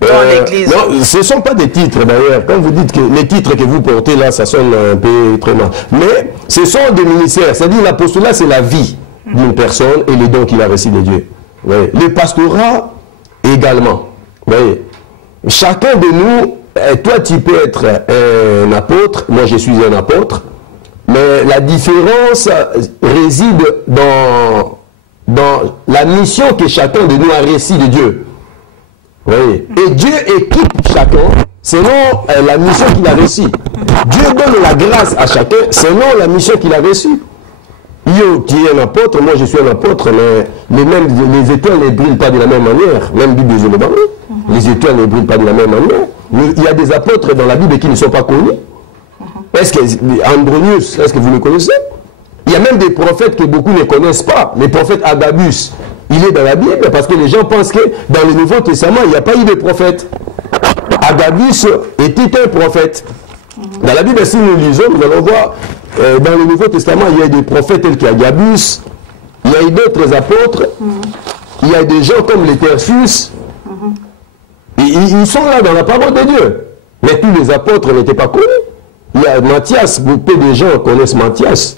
dans l'Église? Non, ce ne sont pas des titres d'ailleurs. Quand vous dites que les titres que vous portez là, ça sonne un peu très mal. Mais ce sont des ministères. C'est-à-dire l'apostolat, c'est la vie d'une personne et les dons qu'il a reçus de Dieu. Ouais. Le pastorat également. Ouais. Chacun de nous, toi tu peux être un apôtre, moi je suis un apôtre, mais la différence réside dans la mission que chacun de nous a reçue de Dieu. Oui. Et Dieu équipe chacun selon la mission qu'il a reçue. Dieu donne la grâce à chacun selon la mission qu'il a reçue. Yo qui est un apôtre, moi je suis un apôtre, mais les étoiles ne brillent pas de la même manière. Même Bible de Zolobano, les étoiles ne brillent pas de la même manière. Il y a des apôtres dans la Bible qui ne sont pas connus. Est-ce que Andronius, est-ce que vous le connaissez? Il y a même des prophètes que beaucoup ne connaissent pas. Le prophète Agabus, il est dans la Bible parce que les gens pensent que dans le Nouveau Testament, il n'y a pas eu de prophète. Agabus était un prophète. Dans la Bible, si nous lisons, nous allons voir, dans le Nouveau Testament, il y a des prophètes tels qu'Agabus, il y a eu d'autres apôtres, il y a des gens comme les Tertius, ils sont là dans la parole de Dieu. Mais tous les apôtres n'étaient pas connus. Il y a Matthias, peu de gens connaissent Matthias.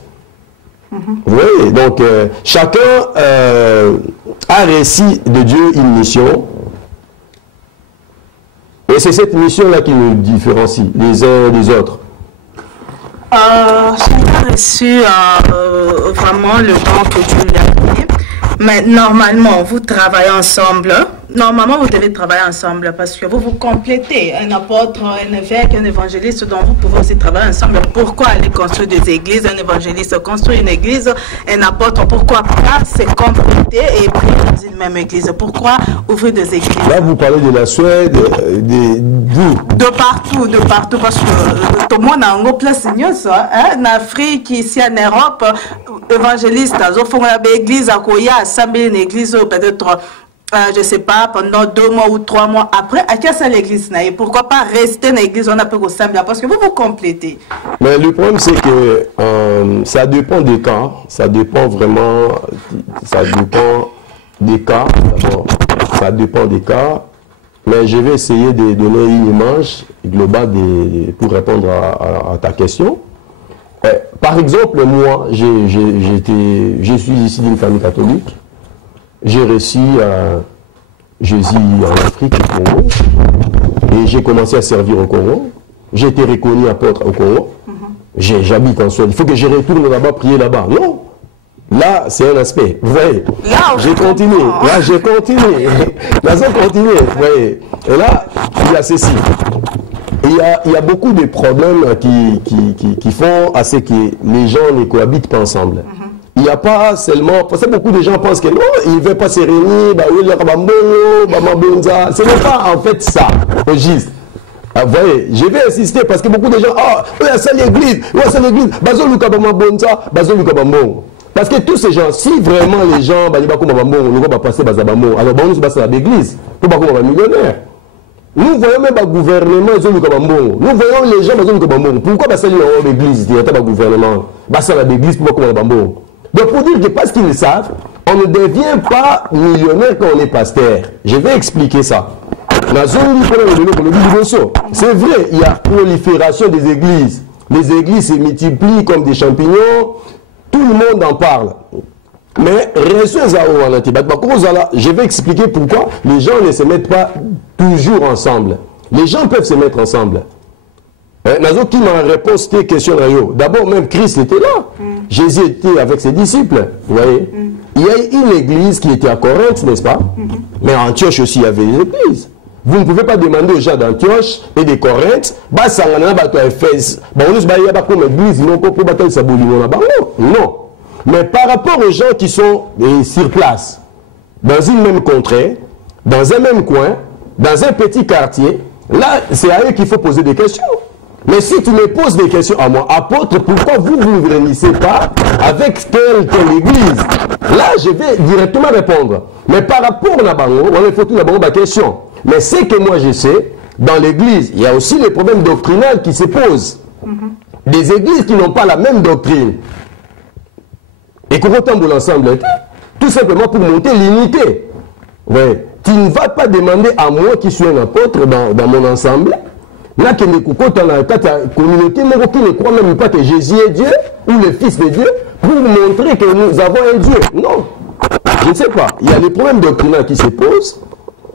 Vous voyez, donc chacun a reçu de Dieu une mission. Et c'est cette mission-là qui nous différencie les uns des autres. Chacun a reçu vraiment le don que Dieu lui a donné. Mais normalement, vous travaillez ensemble Normalement, vous devez travailler ensemble parce que vous vous complétez. Un apôtre, un évêque, un évangéliste, dont vous pouvez aussi travailler ensemble. Pourquoi aller construire des églises? Un évangéliste construit une église, un apôtre, pourquoi pas se compléter et prier dans une même église? Pourquoi ouvrir des églises? Là, vous parlez de la Suède, d'où? De partout, parce que tout le monde a un place en Afrique, ici en Europe, évangéliste, ils font une église à Koya, une église peut-être. Je ne sais pas, pendant 2 mois ou 3 mois après, à qui est l'église? Pourquoi pas rester dans l'église, on a peu de parce que vous vous complétez. Mais le problème, c'est que ça dépend des cas, ça dépend vraiment, ça dépend des cas, d'abord, ça dépend des cas, mais je vais essayer de donner une image globale pour répondre à ta question. Par exemple, moi, je suis ici d'une famille catholique. J'ai reçu Jésus en Afrique, au Congo, et j'ai commencé à servir au Congo. J'ai été reconnu apôtre au Congo. J'habite en Suède. Il faut que je retourne là-bas, prier là-bas. Non. Là, c'est un aspect. Vous voyez, j'ai continué. Là, j'ai continué. Là, j'ai continué. Vous voyez. Et là, il y a ceci. Il y a beaucoup de problèmes qui font à ce que les gens ne cohabitent pas ensemble. Il n'y a pas seulement... Parce que beaucoup de gens pensent que non, ils ne veulent pas se réunir, ce n'est pas en fait ça, au juste. Vous voyez, je vais insister parce que beaucoup de gens, c'est l'église, c'est l'église, parce que tous ces gens, si vraiment les gens, ils vont passer à l'église, alors l'église, ils vont pas millionnaire. Nous voyons même le gouvernement, nous voyons les gens, pourquoi passer l'église, il y a un gouvernement, l'église, pourquoi l'église. Donc pour dire que parce qu'ils le savent, on ne devient pas millionnaire quand on est pasteur. Je vais expliquer ça. C'est vrai, il y a prolifération des églises. Les églises se multiplient comme des champignons. Tout le monde en parle. Mais je vais expliquer pourquoi les gens ne se mettent pas toujours ensemble. Les gens peuvent se mettre ensemble. Nazo qui m'a répondu cette question. D'abord, même Christ était là. Jésus était avec ses disciples. Vous voyez. Il y a une église qui était à Corinthe, n'est-ce pas? Mais à Antioche aussi, il y avait une église. Vous ne pouvez pas demander aux gens d'Antioche et de Corinthe, non. Mais par rapport aux gens qui sont sur place, dans une même contrée, dans un même coin, dans un petit quartier, là, c'est à eux qu'il faut poser des questions. Mais si tu me poses des questions à moi, apôtre, pourquoi vous ne vous réunissez pas avec telle église? Là, je vais directement répondre. Mais par rapport à Bango, on faut tout d'abord ma question. Mais c'est que moi je sais, dans l'église, il y a aussi les problèmes doctrinaux qui se posent. Des églises qui n'ont pas la même doctrine. Et qu'on retombe l'ensemble, tout simplement pour monter l'unité. Ouais. Tu ne vas pas demander à moi qui suis un apôtre dans mon ensemble. Là, que les coucous dans la communauté, mais qui ne croit même pas que Jésus est Dieu ou le Fils de Dieu pour montrer que nous avons un Dieu. Non, je ne sais pas. Il y a des problèmes doctrinaux qui se posent.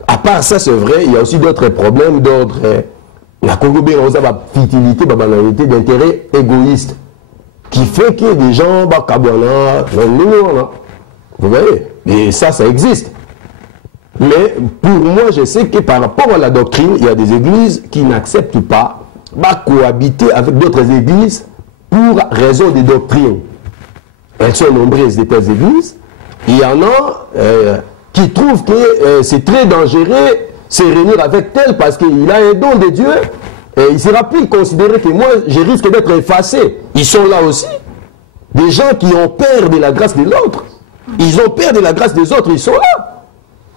À part ça, c'est vrai, il y a aussi d'autres problèmes d'ordre. La Congobé, on a la futilité, la banalité d'intérêt égoïste qui fait que des gens, vous voyez, et ça existe. Mais pour moi, je sais que par rapport à la doctrine, il y a des églises qui n'acceptent pas cohabiter avec d'autres églises pour raison de doctrine. Elles sont nombreuses, des telles églises. Il y en a qui trouvent que c'est très dangereux de se réunir avec tel parce qu'il a un don de Dieu. Et il sera plus considéré que moi, je risque d'être effacé. Ils sont là aussi. Des gens qui ont peur de la grâce de l'autre. Ils ont peur de la grâce des autres, ils sont là.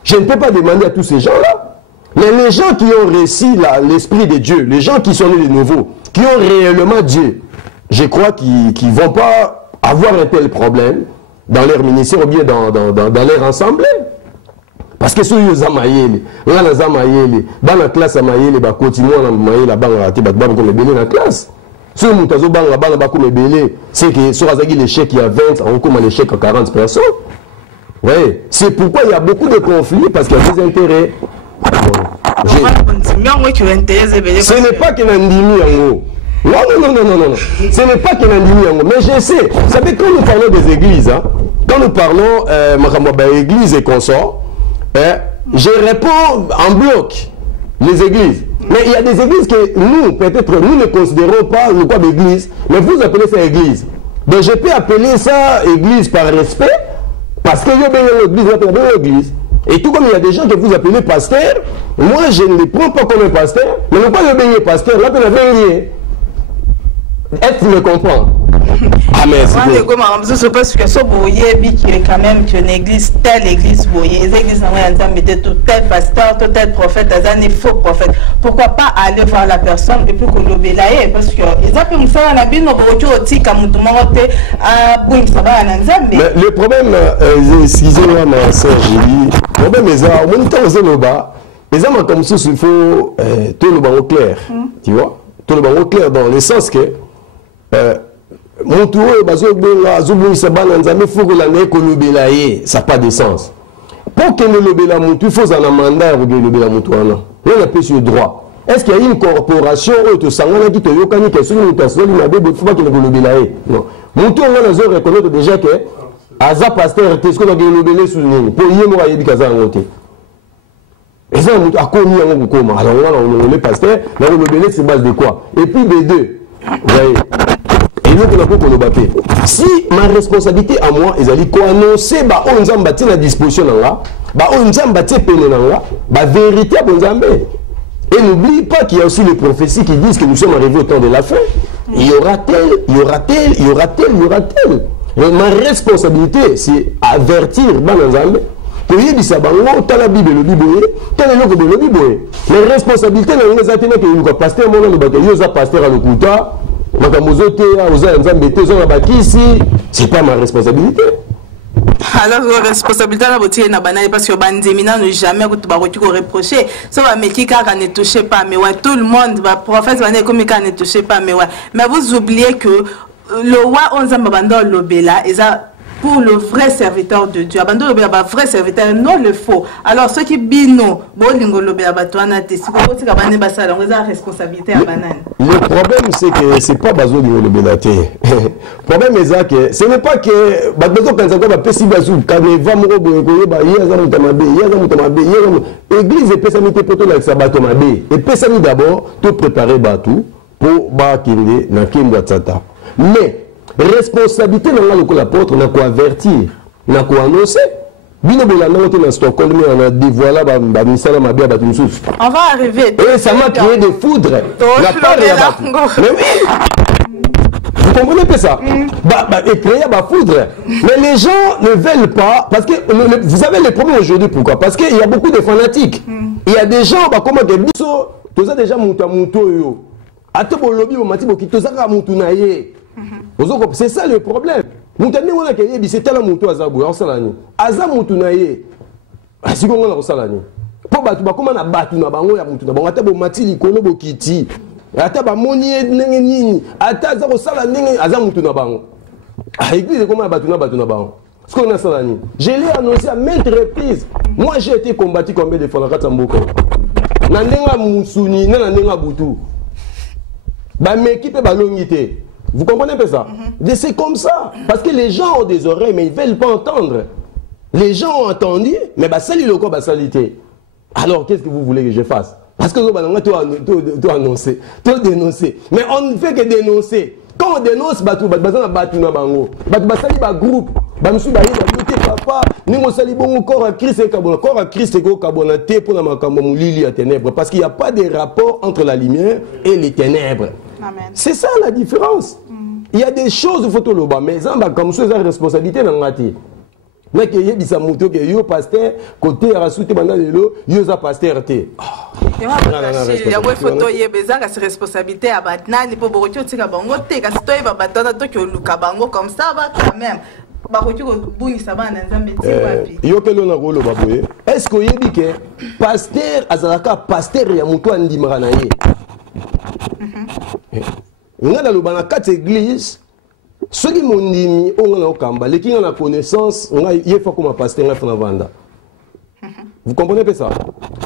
Je ne peux pas demander à tous ces gens-là. Mais les gens qui ont reçu l'Esprit de Dieu, les gens qui sont nés de nouveau, qui ont réellement Dieu, je crois qu'ils ne vont pas avoir un tel problème dans leur ministère ou bien dans leur assemblée. Parce que ceux qui sont dans la classe, ils continuent à dans la classe. Ceux qui sont dans la classe, c'est que sur l'échec, il y a 20, on commence l'échec à 40 personnes. Oui, c'est pourquoi il y a beaucoup de conflits, parce qu'il y a des intérêts. Ce n'est pas qu'il y a un demi. Non. Ce n'est pas qu'il y a un demi. Mais je sais, vous savez, quand nous parlons des églises, quand nous parlons d'église et consorts, je réponds en bloc les églises. Mais il y a des églises que nous, peut-être, nous ne considérons pas le quoi d'église, mais vous appelez ça église. Donc je peux appeler ça église par respect, parce que je bien l'église. Et tout comme il y a des gens que vous appelez pasteur, moi je ne les prends pas comme un pasteur, mais non pas le béni pasteur, là je béni. Est-ce que tu me comprends? Ah mais c'est je pense que ça quand même qu'une église, telle église, les églises tout tel pasteur, tout tel prophète, un faux prophète. Pourquoi pas aller voir la personne et puis qu'on l'obéisse? Parce que le problème, excusez-moi ma soeur Julie, le problème est ça, au même temps aux Zénoba, les hommes comme ça, il faut tout le banc clair, tu vois, tout le banc clair dans le sens que mon tour, ça n'a pas de sens. Pour que le il faut un mandat pour que le on appelle sur le droit. Est-ce qu'il y a une corporation qui te non. Mon tour, on a reconnaître déjà que Aza pasteur, qu'est-ce qu'on a gagné sous le pour y aller, il y a des et ça, a connu un comment. Alors, on a le pasteur, là, on a c'est base de quoi? Et puis, les deux, vous voyez. Et nous, on a pour le baptême. Si ma responsabilité à moi, ils allaient annoncer, on a bâti la disposition là, on a bâti péné là, vérité à Bonzambé. Et n'oublie pas qu'il y a aussi les prophéties qui disent que nous sommes arrivés au temps de la fin. Il y aura tel, il y aura tel, il y aura tel, il y aura tel. Et ma responsabilité, c'est avertir Banzambé. Que y ait des sabango, tant la Bible le Bible, tant le loco de le Bible. Les responsabilités, les athénés que nous pasteur, mon nom de pasteur à l'Okuta. C'est pas ma responsabilité. Alors, la responsabilité parce que Bandemina n'a jamais reproché. Ça va ne touchez pas, mais ouais, tout le monde, le prophète ne touchez pas, mais ouais. Mais vous oubliez que le roi Onzamba Bando Lobela, pour le vrai serviteur de Dieu, Bando Lobela, vrai serviteur, non le faux. Alors, ceux qui bino, Bolingo Lobela, Batoana, la responsabilité à Banane. Le problème, c'est que c'est pas Bazo de Lobela. Le problème est que ce n'est pas que Bazo quand ça va passer Bazou, quand il va mourir, l'église est pessamité pour tout la Sabatomabé. Et pessamité d'abord, tout préparer Batou pour Bakinde, Nakim Watsata. Mais, responsabilité dans l'apôtre, on a quoi avertir, on a quoi annoncer. On va arriver. Et ça m'a créé des foudres. La part est abattue. Mais oui. Vous comprenez pas ça? Et créer des foudres. Mais les gens ne veulent pas. Parce que vous avez le problème aujourd'hui. Pourquoi? Parce qu'il y a beaucoup de fanatiques. Il y a des gens, comme Gebiso, tu as déjà monté à Moutoyo. À te bolobi au mati boki, tu as Moutunaye. C'est ça le problème. Moutani wana ke yebi c'est la mutu azabu osalani azamutu na ye asikonga na osalani po batu bakoma na batu na bango ya mutu na bango ata bo matili kono bokiti ata ba moni ndenge nini ata za osala ndenge azamutu na bango église comment batu na bango ce qu'on a salani je l'ai annoncé à maintes reprises. Moi j'ai été combattu combien de fois na Katamboka na ndenga musuni na ndenga butu ba m'équipe ba longité. Vous comprenez pas ça? C'est comme ça. Parce que les gens ont des oreilles, mais ils ne veulent pas entendre. Les gens ont entendu, mais salut le corps, salité. Alors, qu'est-ce que vous voulez que je fasse? Parce que tu as annoncé, tu as dénoncé. Mais on ne fait que dénoncer. Quand on dénonce, groupe, parce qu'il n'y a pas de rapport entre la lumière et les ténèbres. C'est ça la différence. Il y a des choses, il faut tout le bas, mais comme ça, c'est la responsabilité dans la tête. Mais il y a des pasteur, côté Rasouté Bandalelo, il y a pasteur. Il y a des photos, il y a des responsabilités à Batnan, il faut beaucoup de choses à Bango, il y a des choses comme ça, quand même. Est-ce que vous dit que pasteur Azalaka, pasteur Yamuto Andimaranaye? On a dans le 4 églises, ceux qui m'ont dit, on a au Kamba, les qui ont la connaissance, on a il faut comme pasteur à Vanda. Vous comprenez pas ça?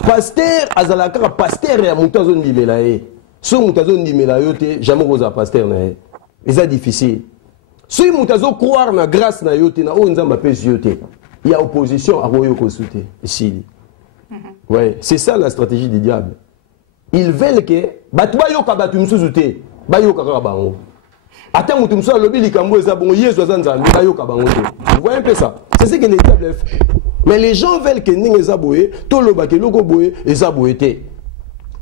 Pasteur Azalaka, pasteur Yamuto Andimelaye. Ceux qui ont dit, jamais vous a pasteur. C'est difficile. Si vous croire na grâce na yote na onzamba pesi yote, il y a opposition à Royo Kosoute ici. Ouais, c'est ça la stratégie du diable. Ils veulent que batu bayoka batu mususu te, bayoka kaka bango. Ata mutu mususu alobi likambo eza bongo Yesu aza nzambe bayoka bango te. Vous voyez un peu ça? C'est ce que le diable fait. Mais les gens veulent que ninge eza boye, toloba ke loko boye eza boye te.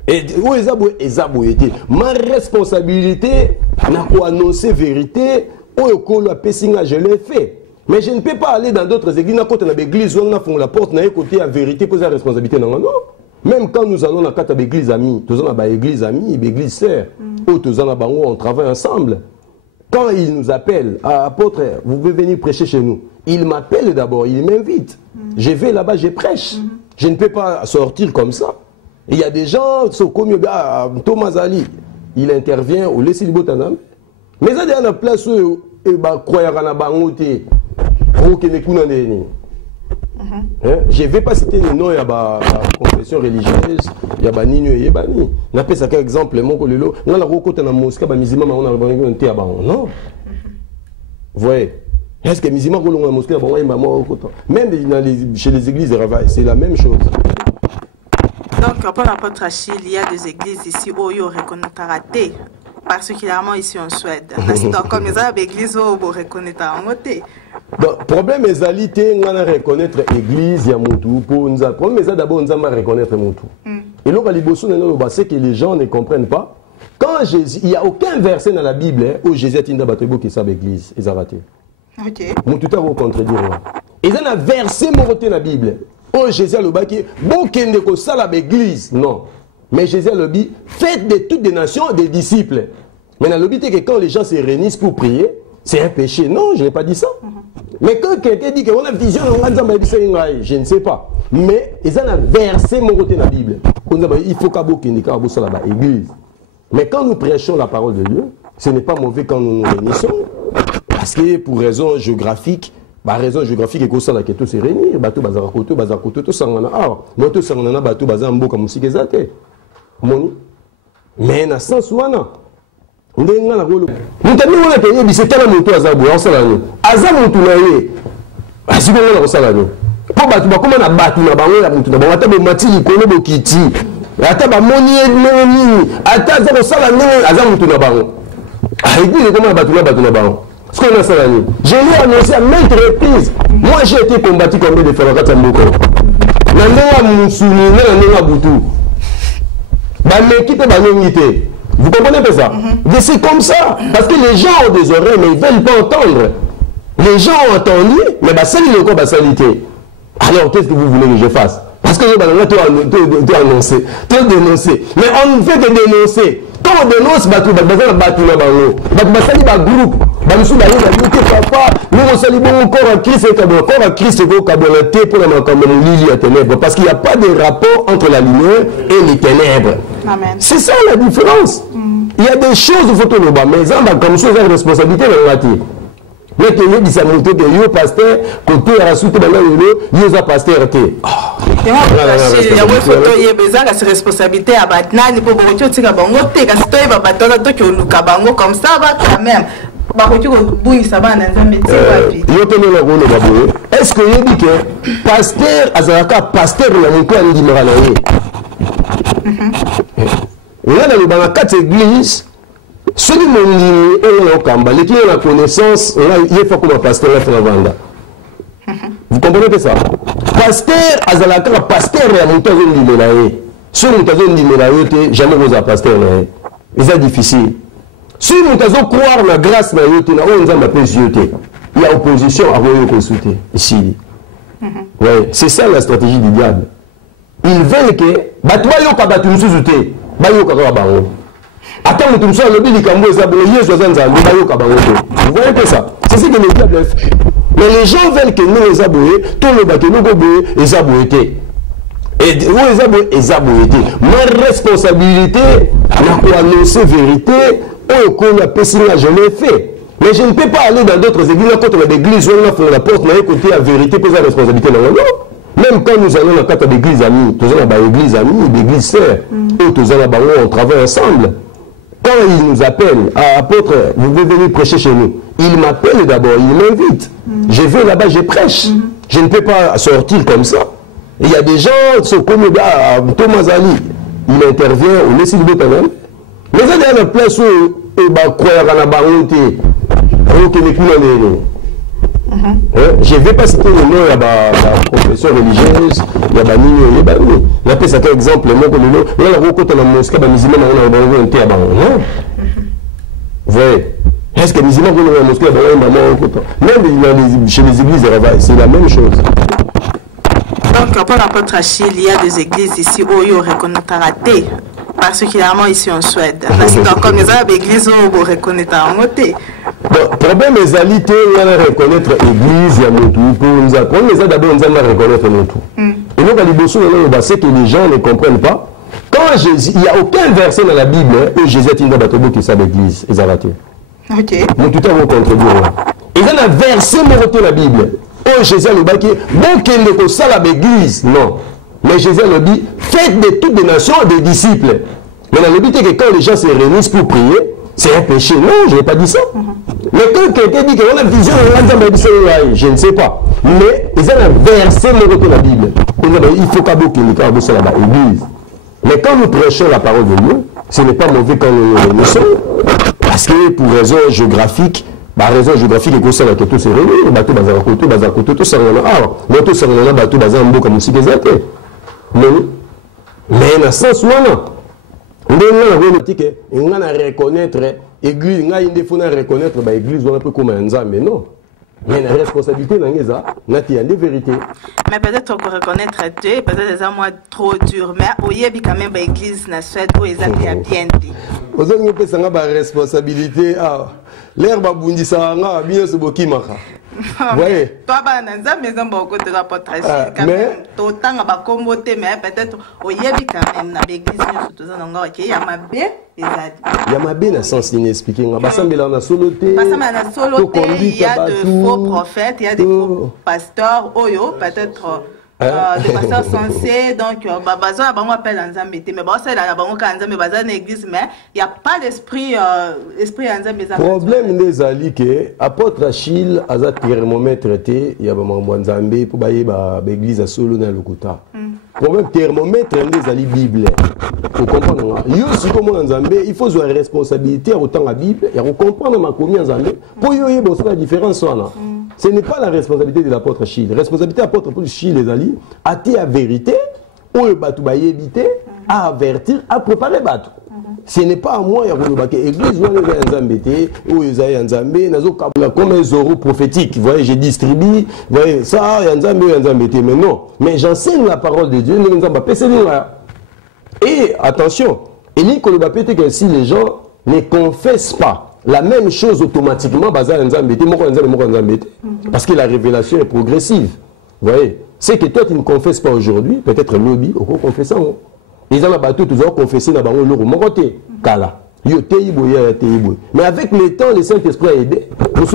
Et où eza boye te. Ma responsabilité na ko annoncer vérité, oyo ko la pesinga je l'ai fait. Mais je ne peux pas aller dans d'autres églises, quand on a l'église, on a fait la porte, on a côté la vérité, poser la responsabilité. Non, non. Même quand nous allons dans quatre églises amies, tous on a église amie, église sœur, ou tous on travaille ensemble. Quand il nous appelle, apôtre, vous pouvez venir prêcher chez nous. Il m'appelle d'abord, il m'invite. Je vais là-bas, je prêche. Je ne peux pas sortir comme ça. Il y a des gens, comme Thomas Ali, il intervient au laisser le botanam. Mais il y a une place où il croit à la banque. Je ne vais pas citer le nom de la confession religieuse, il y a Nino et Bani. Je n'appelle ça qu'un exemple. Non. Vous voyez? Est-ce que les musulmans ont la mosquée? Même chez les églises de Ravaille, c'est la même chose. Donc, pour l'apôtre Achille, il y a des églises ici où il y aurait raté, particulièrement ici en Suède. Donc, comme les églises où vous reconnaissez en côté. Le problème est de reconnaître l'église, il y a Moutou. Le problème est d'abord de reconnaître Moutou. Et là, c'est que les gens ne comprennent pas. Quand Jésus, il n'y a aucun verset dans la Bible où Jésus a dit qui savent l'église. Ils ont raté. Moutou t'a contredire. Ils ont un verset dans la Bible. Oh Jésus a dit que ça l'église. Non. Mais Jésus a dit faites de toutes les nations des disciples. Mais dans le but, c'est que quand les gens se réunissent pour prier, c'est un péché. Non, je n'ai pas dit ça. Mais quand quelqu'un dit qu'on a une vision, je ne sais pas. Mais ils ont un verset dans la Bible. Il faut qu'il y ait l'église. Mais quand nous prêchons la parole de Dieu, ce n'est pas mauvais quand nous nous réunissons. Parce que pour raison géographique, et que ça la question c'est réunir, bateau bazarakoto, tout ça on a. Ah, moi tout ça on a bateau bazar mboka musike zate. Moni. Mais na sens wana. Ndenga na rolo. Mutami wana ke yebi c'est tala moto azabu, on sala ni. Azabu na ye. Asiko wana ko sala ni. Po batu ba koma na batu na bango ya mutu na bango ata bo mati ikolo bo kiti. Ata ba moni nini, ata za ko sala ni azabu mutu na bango. Aibi le koma batu na bango. Ce qu'on a ça là. Je l'ai annoncé à maintes reprises. Moi j'ai été combattu comme des frères à Moko. Nandéa Moussouni, Nandéa Boutou. Vous comprenez pas ça? C'est comme ça. Parce que les gens ont des oreilles, mais ils ne veulent pas entendre. Les gens ont entendu, mais c'est encore basalité. Alors qu'est-ce que vous voulez que je fasse? Parce que je dois annoncer, dois dénoncer. Mais on ne fait que dénoncer. Quand on dénonce, on va groupe. Parce qu'il n'y a pas de rapport entre la lumière et les ténèbres. C'est ça la différence. Il y a des choses au photo mais ils ont comme chose une responsabilité dans la tête. Mais que vous dites que vous pasteur, côté à la suite de vous pasteur. Il y a une photo qui est responsabilité à Batnani pour vous dire que vous avez comme ça, quand même. Est-ce que vous dites que pasteur Azaraka, pasteur de la montagne, il y a dans les 4 églises, ceux qui ont la connaissance, il faut que le pasteur la vous comprenez ça? Pasteur Azaraka, pasteur de la montagne, ceux qui ont jamais vous pasteur. C'est difficile. Si nous devons croire la grâce de Dieu, il y a opposition à vous consulter ici. Ouais, c'est ça la stratégie du diable. Ils veulent que vous voyez pas ça? C'est ce que le diable fait. Mais les gens veulent que nous les abouions, tout le bateau nous abouions, les abouions. Et où les abouions? Ma responsabilité, la annoncer vérité. Oh, qu'on a péché, je l'ai fait. Mais je ne peux pas aller dans d'autres églises, quand on a des églises, on a fait la porte, on a écouté la vérité, pour la responsabilité. Non, non. Même quand nous allons dans quatre églises amies, tous on a des églises amies, des églises sœurs, tous on travaille ensemble. Quand il nous appelle, apôtre, vous devez venir prêcher chez nous. Il m'appelle d'abord, il m'invite. Je vais là-bas, je prêche. Je ne peux pas sortir comme ça. il y a des gens, comme Thomas Ali, il intervient, on laisse le quand même. Mais il y a une place où il va croire à la baronté. Je ne vais pas citer le nom de la confession religieuse, il y a des nini, il y a ça exemple, moi comme le nom, il y a la rencontre dans la mosquée, les musulmans ont volonté à Baron. Vous voyez? Est-ce que les musulmans ont la mosquée à Baron? Même chez les églises, c'est la même chose. Donc, pour l'apôtre Achille, il y a des églises ici où il y aurait raté, particulièrement ici en Suède. Parce que comme les églises où on reconnaît un moté. Le problème est qu'il y a reconnaître l'église, il y a notre pour nous d'abord, on doit reconnaître notre. Et nous, c'est que les gens ne comprennent pas. Quand Jésus, il n'y a aucun verset dans la Bible où Jésus est une bataille qui est l'église. Ils ont raté. Ok. Mais tout à vous contredire. Il y a un verset dans la Bible. Oh, Jésus a dit, bon, qu'il ne faut pas l'église. Non. Mais Jésus a dit, faites de toutes les nations des disciples. Mais dans le but, c'est que quand les gens se réunissent pour prier, c'est un péché. Non, je n'ai pas dit ça. Mais quand quelqu'un dit qu'on a vision, je ne sais pas. Mais il y a un verset dans la Bible. Il faut qu'à beaucoup de l'église. Mais quand nous prêchons la parole de Dieu, ce n'est pas mauvais quand nous le sommes. Parce que pour raison géographique, raison géographique, il y a tout se réunit. Les bateaux, tout ça, mais tout ça, les bateaux, comme si des athées. Mais dans le sens où on a reconnaître l'église, on a reconnaître l'église, on a peu comme un mais non. Mais la responsabilité, c'est des vérités. Mais peut-être qu'on reconnaître Dieu, peut-être c'est moins trop dur. Mais il y a quand même l'église na Suède où ils ont bien dit. Vous avez une responsabilité. L'herbe a bondi ça, bien ce boki maka. Oui. Toi, mais peut-être au Yébi quand même, dans l'église, il y a ma baie. Il y a ma baie dans le sens inexpliqué. Il y a de faux prophètes, il y a des faux pasteurs, peut-être. Des pasteurs sensés, donc, on appelle Nzambe, mais bon, c'est là, on l'église, mais il n'y a pas l'esprit Nzambe. Le problème des alliés, que l'apôtre Achille a un thermomètre, il y a un Nzambe pour l'église à solo dans le Kouta. Le problème thermomètre des alliés Bible. Vous comprenez? Il faut avoir une responsabilité autant la Bible et comprendre ma commune Nzambe pour y avoir la différence. Ce n'est pas la responsabilité de l'apôtre Achille. La responsabilité de l'apôtre Achille, les alliés, a été la vérité, ou le bateau va éviter, à avertir, à préparer le bateau. Ce n'est pas à moi, il y a l'église, où il y a un Zambé, comme un zoro prophétique. Vous voyez, je distribue, vous voyez, ça, il y a un Zambé, mais non. Mais j'enseigne la parole de Dieu, et attention, il dit que si les gens ne confessent pas la même chose automatiquement, parce que la révélation est progressive. Vous voyez, c'est que toi tu ne confesses pas aujourd'hui, peut-être lobby, au confesser. Ils ont toujours confessé dans le côté. Kala. Mais avec le temps, le Saint-Esprit a aidé. Donc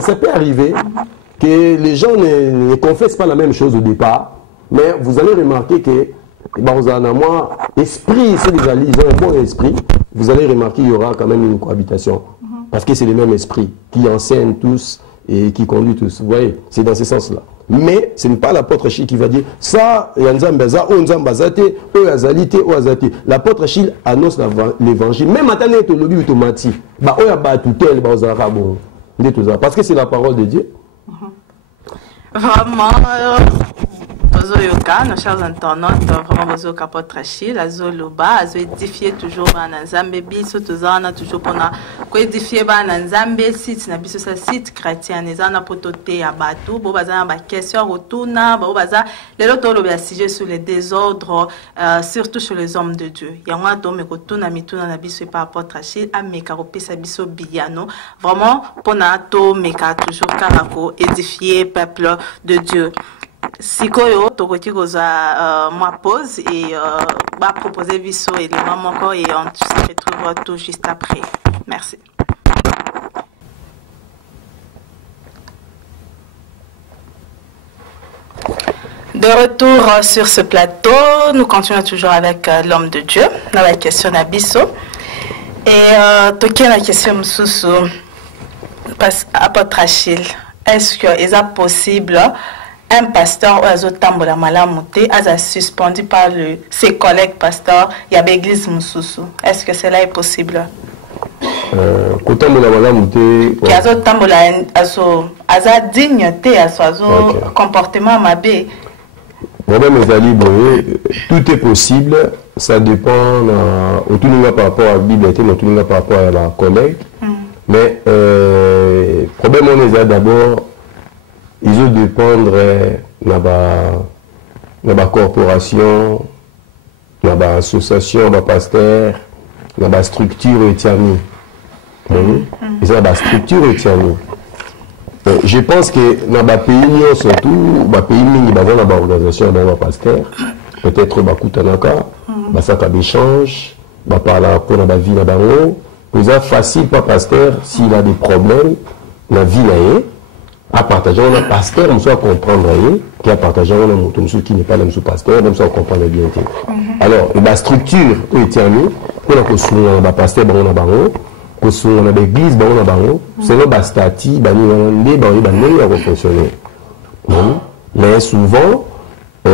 ça peut arriver que les gens ne confessent pas la même chose au départ, mais vous allez remarquer que esprit, c'est les alliés, ils ont un bon esprit. Vous allez remarquer qu'il y aura quand même une cohabitation. Parce que c'est le même esprit qui enseigne tous et qui conduit tous. Vous voyez, c'est dans ce sens-là. Mais ce n'est pas l'apôtre Achille qui va dire ça, l'apôtre Achille annonce l'évangile. Même maintenant, il y a le tomati. Parce que c'est la parole de Dieu. Vraiment. Nos chers internautes, vraiment, vous apôtre Achille, Azoloba, Azo édifier toujours Nzambe biso, toujours pour édifier Nzambe site, na biso sa site chrétien, nezana pototé à bateau, bobaza ba question retourna, bobaza les autres le sujet sur les désordres, surtout chez les hommes de Dieu. Yanga to me kotuna mituna na biso par apôtre Achille, ameka kopesa biso biyano, vraiment pour na to meka toujours karako édifier peuple de Dieu. Sikoyo, Tokoki Goza, moi pause et va proposer Visso et les mamans encore et on se retrouve tout juste après. Merci. De retour sur ce plateau, nous continuons toujours avec l'homme de Dieu dans la question d'Abisso. Et Toki la question Moussoussou, apôtre Achille. est-ce que est possible un pasteur ou azotambola malamuté a suspendu par ses collègues pasteurs il y a l'église Moussoussou? Est-ce que cela est possible? Kotambola malamuté qui azotambola aza dignité azo comportement mabé. Mes amis, tout est possible, ça dépend par rapport à la Bible, par rapport à la collègue. Mais le problème, on est d'abord, ils ont dépendre de la corporation, de l'association, de la pasteur, de la structure éternelle. Ils ont la structure éternelle. Je pense que dans les pays, surtout, dans les pays, il y a une organisation de pasteur, peut-être Bakutanaka, Basaka d'échange, parler pour la vie là-bas. C'est facile pour le pasteur s'il a des problèmes dans la vie à partager avec le pasteur, on doit comprendre qu'il a partagé avec un qui n'est pas le pasteur, on doit comprendre bien. Alors, la structure éternelle, pour le pasteur, on a l'église, c'est le statut, on va fonctionner. Mais souvent, on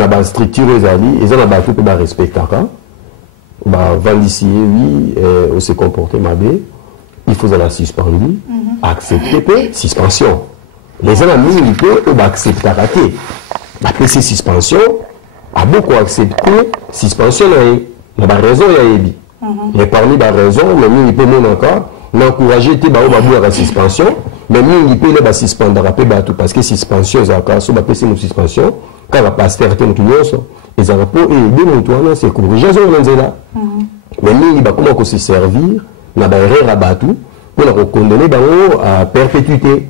a la structure, ils ont un respect. Ici, oui, on s'est comporté mal, il faut la suspendre, accepter suspension. Les gens ils peuvent accepter la rater. Après ces suspensions, a beaucoup accepté suspension, il y a raison, il y a mais parmi les raisons, mais il peut même encore l'encourager à la suspension, mais il peut la suspendre parce que suspension, c'est une suspension, car la pasteur est tout le ils ont aider mon c'est corriger là. Mais il va comment se servir, na ba erreur à Batou, pour la condamner à perpétuité,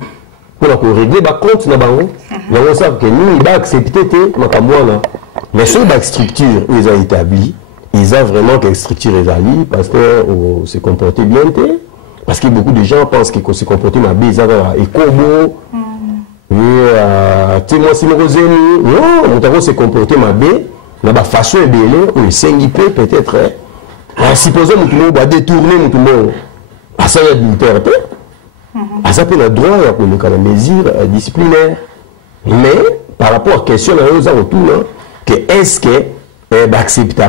pour la régler ba compte na bango. On sait que nous il va accepter mais sur la structure ils ont établi. Ils ont vraiment quelle structure les alliés parce que se comporter bien parce que beaucoup de gens pensent qu'ils se comportent mal ils ont et combo et moi si nous non on se comporter mal dans la façon belle ou s'inquiéter peut-être supposons que nous va détourner tout le monde à ça il y a de liberté à ça peut le droit pour les mesures disciplinaires mais par rapport à la question aux autour que est-ce que accepter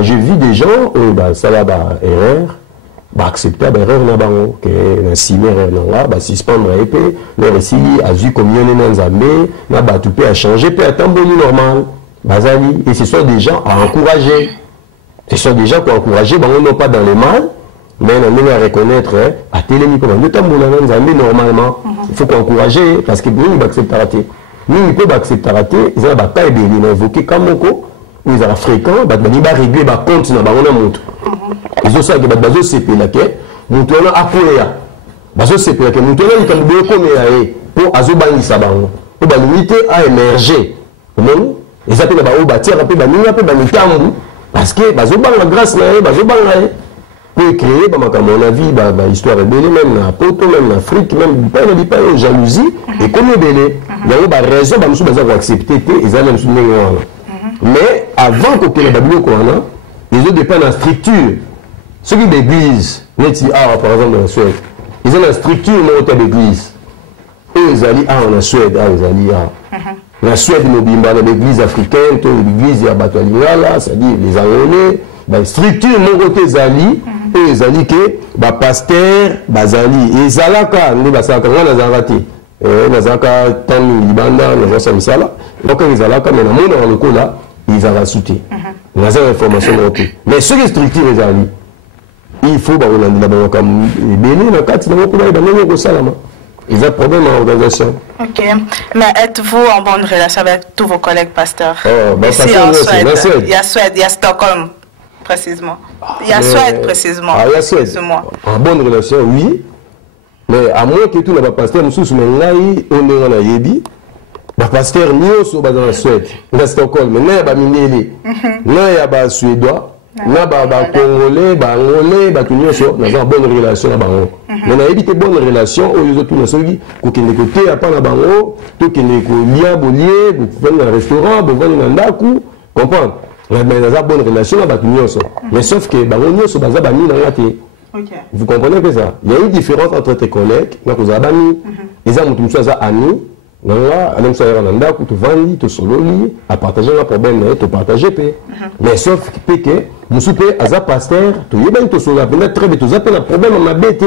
j'ai vu des gens ça va erreur accepter erreur que na signer erreur là suspendre épée mais aussi a vu combien de nzambe na tout peut changer peut attendre normal bazali et ce sont des gens à encourager ce sont des gens qui encourager non pas dans le mal mais on à reconnaître à télémi comme nous tambola nzambe normalement il faut encourager parce que bon accepter nous peut accepter ils ont pas aider les invoquer comme ils ont fréquent ba régler ba compte na bango na moto ils ont ça que bazo CP là que moto na akoya bazo CP là que moto na kambo comme pour azobangisa bango pour ba limiter à émerger non ils appellent ba o bâtir après ba ninga pe ba nitambu parce que bazo banga grâce na bazo banga pour créer à mon avis histoire est belle même na poto même en Afrique même pas de jalousie et comme belle il y a une raison nous sommes accepter ils allaient nous mais avant que les babylons ils ont dépend de la structure ceux qui d'église par exemple dans la Suède ils ont la structure de l'église eux ils allaient en Suède ils allaient la Suède mobimba l'église africaine l'église à Batalingala c'est-à-dire les Angolais la structure mon côté zali et les alliés que pasteur bazali et zalaka nous basaka on a raté na zaka tant libanda na ça misala donc les zalaka mais na monde en local là ils ont rajouté na za information mais sur les structures les alliés il faut ba on a ba comme béni na kati na ko ba na ko salama ils ont problème en organisation. Ok, mais êtes-vous en bonne relation avec tous vos collègues pasteurs? Ici en Suède, il y a Suède, il y a Stockholm. Précisément. Il y a Suède, précisément. Il y a Suède. En bonne relation, oui. Mais à moins que tout le pasteur, nous sommes on est en Yébi. Le pasteur, nous sommes dans la Suède, dans Stockholm. Mais il y a Minélé, il y a Suédois, il y a Congolais, Angolais, tout le monde dans une bonne relation. Mais on a évité bonne relation aux autres nations qui ont côté à part la bango, tout qui est lié, vous venez dans un restaurant, vous venez dans un daku, comprendre. Mais dans une bonne relation, mais sauf que les gens sont mis dans la Okay. Vous comprenez que ça? Il y a une différence entre tes collègues, ils ont amis, ils ont amis, tu sololi, à partager un problème, tu partages. Mais sauf que nous sommes à pasteur, tu es bien, tu es très bien, tu as un problème, on a bêté.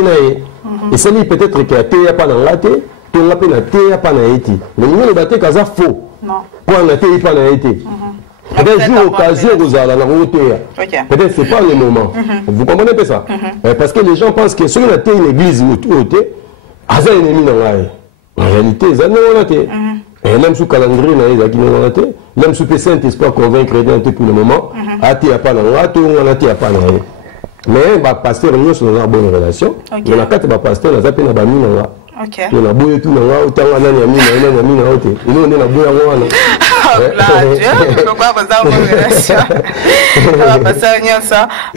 Et ça peut-être qu'il y a pas dans la tête, tu as pas dans la tête. Mais nous avons battu que c'est faux. Non. Pour la tête, pas dans la tête. Peut-être jour occasion, vous allez la peut-être que ce n'est pas le moment. Vous comprenez pas ça? Parce que les gens pensent que si on a une église où tu es, c'est un ennemi dans la vie. En réalité, c'est un ennemi. Et même sous calendrier, même sous le Saint-Esprit convaincre les gens pour le moment, il n'y a pas dans la vie, on n'a pas dans la vie. Mais le pasteur, nous sommes dans une bonne relation. Mais la carte du pasteur, on a pas dans la vie. Ok. On a beau tout dans la vie, on a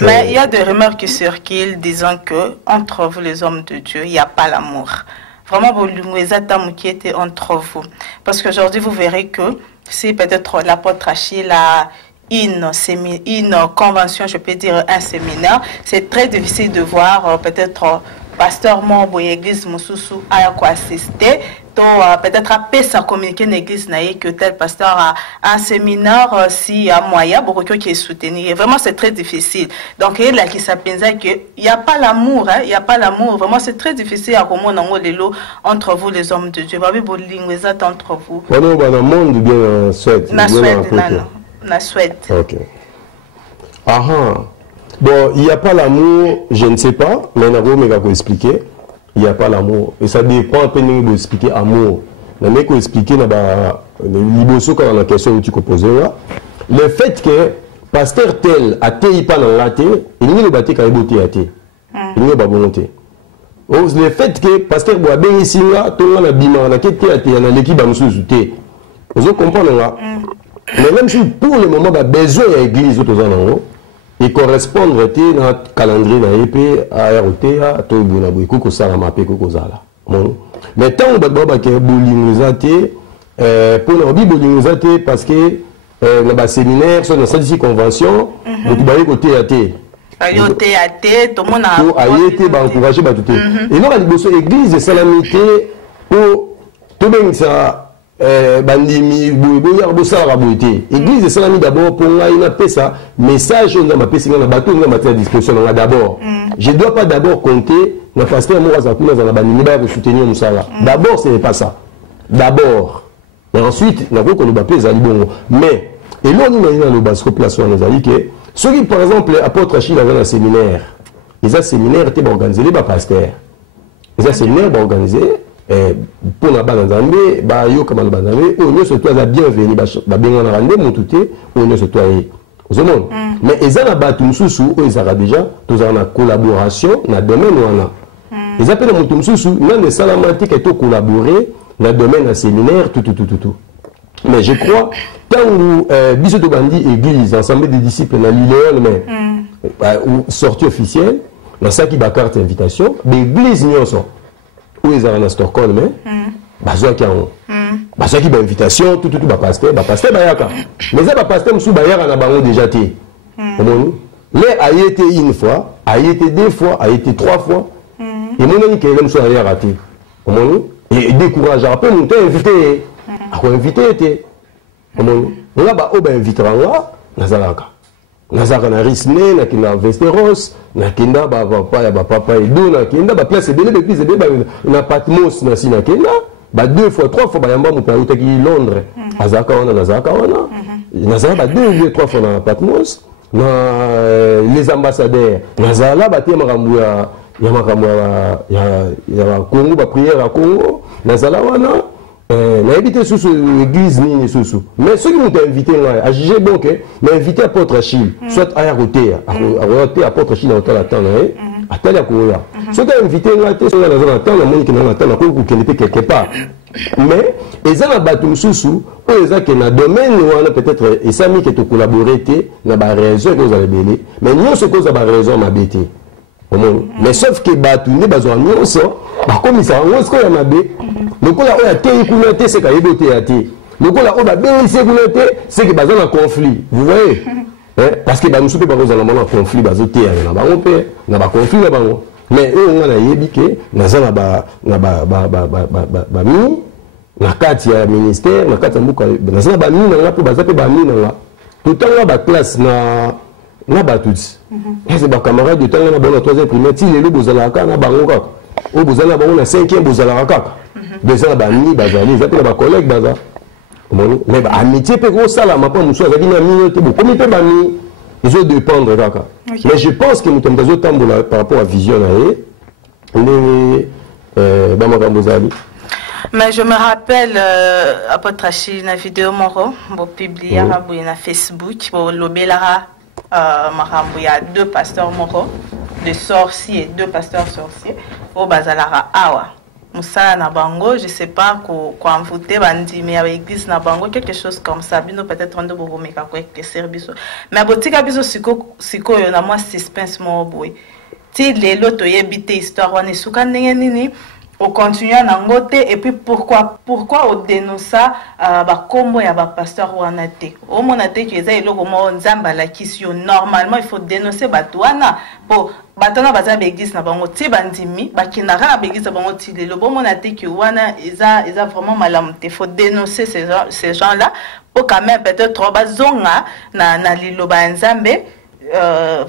mais il y a des rumeurs qui circulent disant que entre vous les hommes de Dieu, il n'y a pas l'amour. Vraiment, vous qui était entre vous. Parce qu'aujourd'hui, vous verrez que si peut-être l'apôtre Achille a une convention, je peux dire un séminaire, c'est très difficile de voir peut-être pasteur Mombo et église Moussoussou a quoi assister. Peut-être à ça communiquer une église que tel pasteur a un séminaire s'il y a moyen, beaucoup qui est soutenu. Et vraiment, c'est très difficile. Donc, il y a qui s'appelle qu'il n'y a pas l'amour, il n'y a pas l'amour. Vraiment, c'est très difficile à comprendre entre vous, les hommes de Dieu. Entre vous. Dans le monde, bien en Suède. La Suède. Ok. Bon, il n'y a pas l'amour, je ne sais pas, mais on va expliquer. Il n'y a pas l'amour. Et ça dépend un peu de expliquer l'amour. On va expliquer dans la question que tu poses là. Le fait que pasteur tel a été pas dans la terre, il n'y a pas de beauté à terre. Il n'y a pas de volonté. Le fait que pasteur boit bien ici là, tout le monde a bimé, on a quitté à terre, on a l'équipe à nous soutenir. Vous comprenez là? Mais même si pour le moment, on a besoin de l'église, et correspondre dans le calendrier de l'épée, à ROT, à tout le monde, à Salama, mais tant que vous avez pour nous, parce que dans le séminaire, dans cette convention, vous avez côté à thé. Tout le monde a été encouragé. Et nous, l'église de Salamité, pour tout le monde, bandimi église de Salami d'abord pour moi il a fait ça message on a ma PC na bateau on a à disposition d'abord je dois pas d'abord compter na pasteur moi za kuna za bandimi ba soutenir musala d'abord ce n'est pas ça d'abord mais ensuite na ko ko ba pesa libongo mais et là on a le basco place on a dit que ceux qui par exemple apôtre Achille avait un séminaire les séminaires étaient organisés les pasteur les séminaires organisés pour la bande d'Amé, yo comme la bande d'Amé, on se doit bienvenue, bien on a rendu mon touté, on se doit y. Mais ils ont battu Moussou, ils ont déjà, tous en collaboration, dans le domaine où on a. Ils appellent Moussou, même les salamatiques et tout collaborer dans le domaine d'un séminaire, tout. Mais je crois, tant que Bisous de Bandi, église, ensemble des disciples, dans l'île, ou sortie officielle, dans ça qui va carte invitation, l'église n'y sont. Où ils sont à Stockholm, mais qui ont invitation, tout, pasteur, bayaka. Mais ça, pasteur, monsieur bayaka, on a bango déjà été. Là, a été une fois, a été deux fois, a été trois fois. Et mon ami qui est là, monsieur a raté. Et découragé, après, mon invité, à quoi invité, on a invitera là, Nazaraka. Nazaraka na risne, na kina Vesteros, na kinda papa et deux, na kinda place de l'église na Patmos na sina kinda, deux fois, trois fois yamba mu paruta ki Londres, Nazaraka wana, Nazaraka deux, trois fois na Patmos, na les ambassadeurs, Nazaraka te makambu ya Congo ba prière à Congo, Nazaraka wana n'a invité sous l'église ni sous. Mais ceux qui m'ont invité là, à juger bon que m'a invité apôtre Achille, soit à côté, à apôtre Achille dans la temps à tel à Koya. Ceux qui ont invité là, sont dans la temps, la monde qui dans la temps, la cour qui était quelque part. Mais ils ont battu sous, ou ils ont que dans domaine où on a peut-être et ça mis que tu collaborer, n'a pas raison que vous allez béler. Mais nous ce que vous avez raison m'a bêté. Mais sauf que battu ne besoin nous ça, comme ça on se connaît mabé. Donc là on a été écouté c'est qu'il y a beauté à té. Donc là on a bien ici écouté c'est que besoin un conflit. Vous voyez? Parce que nous sommes pas dans un conflit, mais eux, on a dit que nous avons na kati ya ministère na kati ya mbuka na ba mine na po bazape ba mine na tout temps ba classe na ba tuts c'est ba camarade de temps na ba 3e primaire ti lelo bozala ka na bango kaka o bozala bango na 5e bozala kaka déjà ba ni bazali za pe ba collègue baza mais ba amitié pe ko sala ma pa muso azaki na mine te bo comme pe ba ni ils ont dépendre kaka mais je pense que nous sommes dans autant par rapport à vision na et ba makambo zali. Mais je me rappelle, apôtre Achille, la vidéo moro, bon publié na Facebook, bon lobelara, il y a 2 pasteurs moro, des sorciers, 2 pasteurs sorciers, au bazalara awa. Moussa na bango, je sais pas quoi envoûter bandi, mais avec l'église na bango quelque chose comme ça, bino peut-être on doit vous mettre quoi que service. Mais botika biso siko yo na moi suspense mo boy. Ti lelo to yebite histoire wana suka ndenge nini. On continue à nangoter et puis pourquoi on dénonce ba kombo ya ba pasteur wana te o monate ki eza eloko mo nzamba la kisio normalement il faut dénoncer batwana pour batana baza ba église na bango ti bandimi ba kinara ba église bango ti lelo bo monate ki wana eza vraiment malamu te faut dénoncer ces gens là pour quand même peut-être bazonga na liloba nzambe.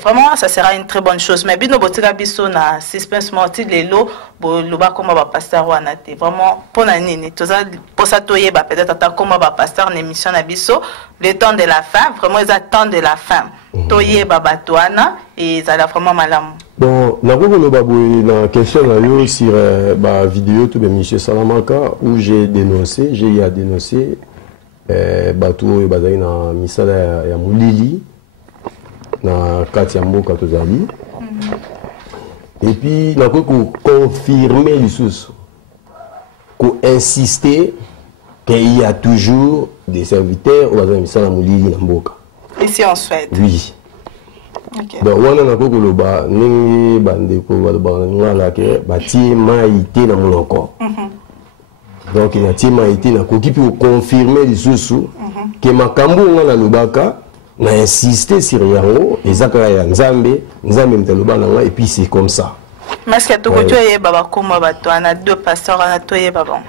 Vraiment ça sera une très bonne chose mais bino botika biso na suspense morti lelo bo loba comme ba pasteur wana te vraiment pour na nini to ça pour ça toyeba peut-être ata comme ba pasteur na émission na biso le temps de la fin vraiment ils attendent de la fin toyeba batwana et ça la vraiment malam. Bon na ko loba boy na question na yo sur ba vidéo tout de monsieur Salamaka où j'ai dénoncé bato bazali na misala ya mulili na kati ya mboka tozali et puis na ko confirmer lisusu ko insister qu'il y a toujours des serviteurs au bazali misala mulili na mboka ici en Suède. Oui. OK. Donc wana na ko loba ningi bandeko ba ngala ke batie maite na moloko. Donc il y a tie maite na ko ki pour confirmer lisusu que makambo ngala lobaka on a insisté sur yango ezaka ya nzambe mtaloba nanga et puis c'est comme ça. Mais est-ce que tu as baba comme batwana 2 pasteurs na toye baba.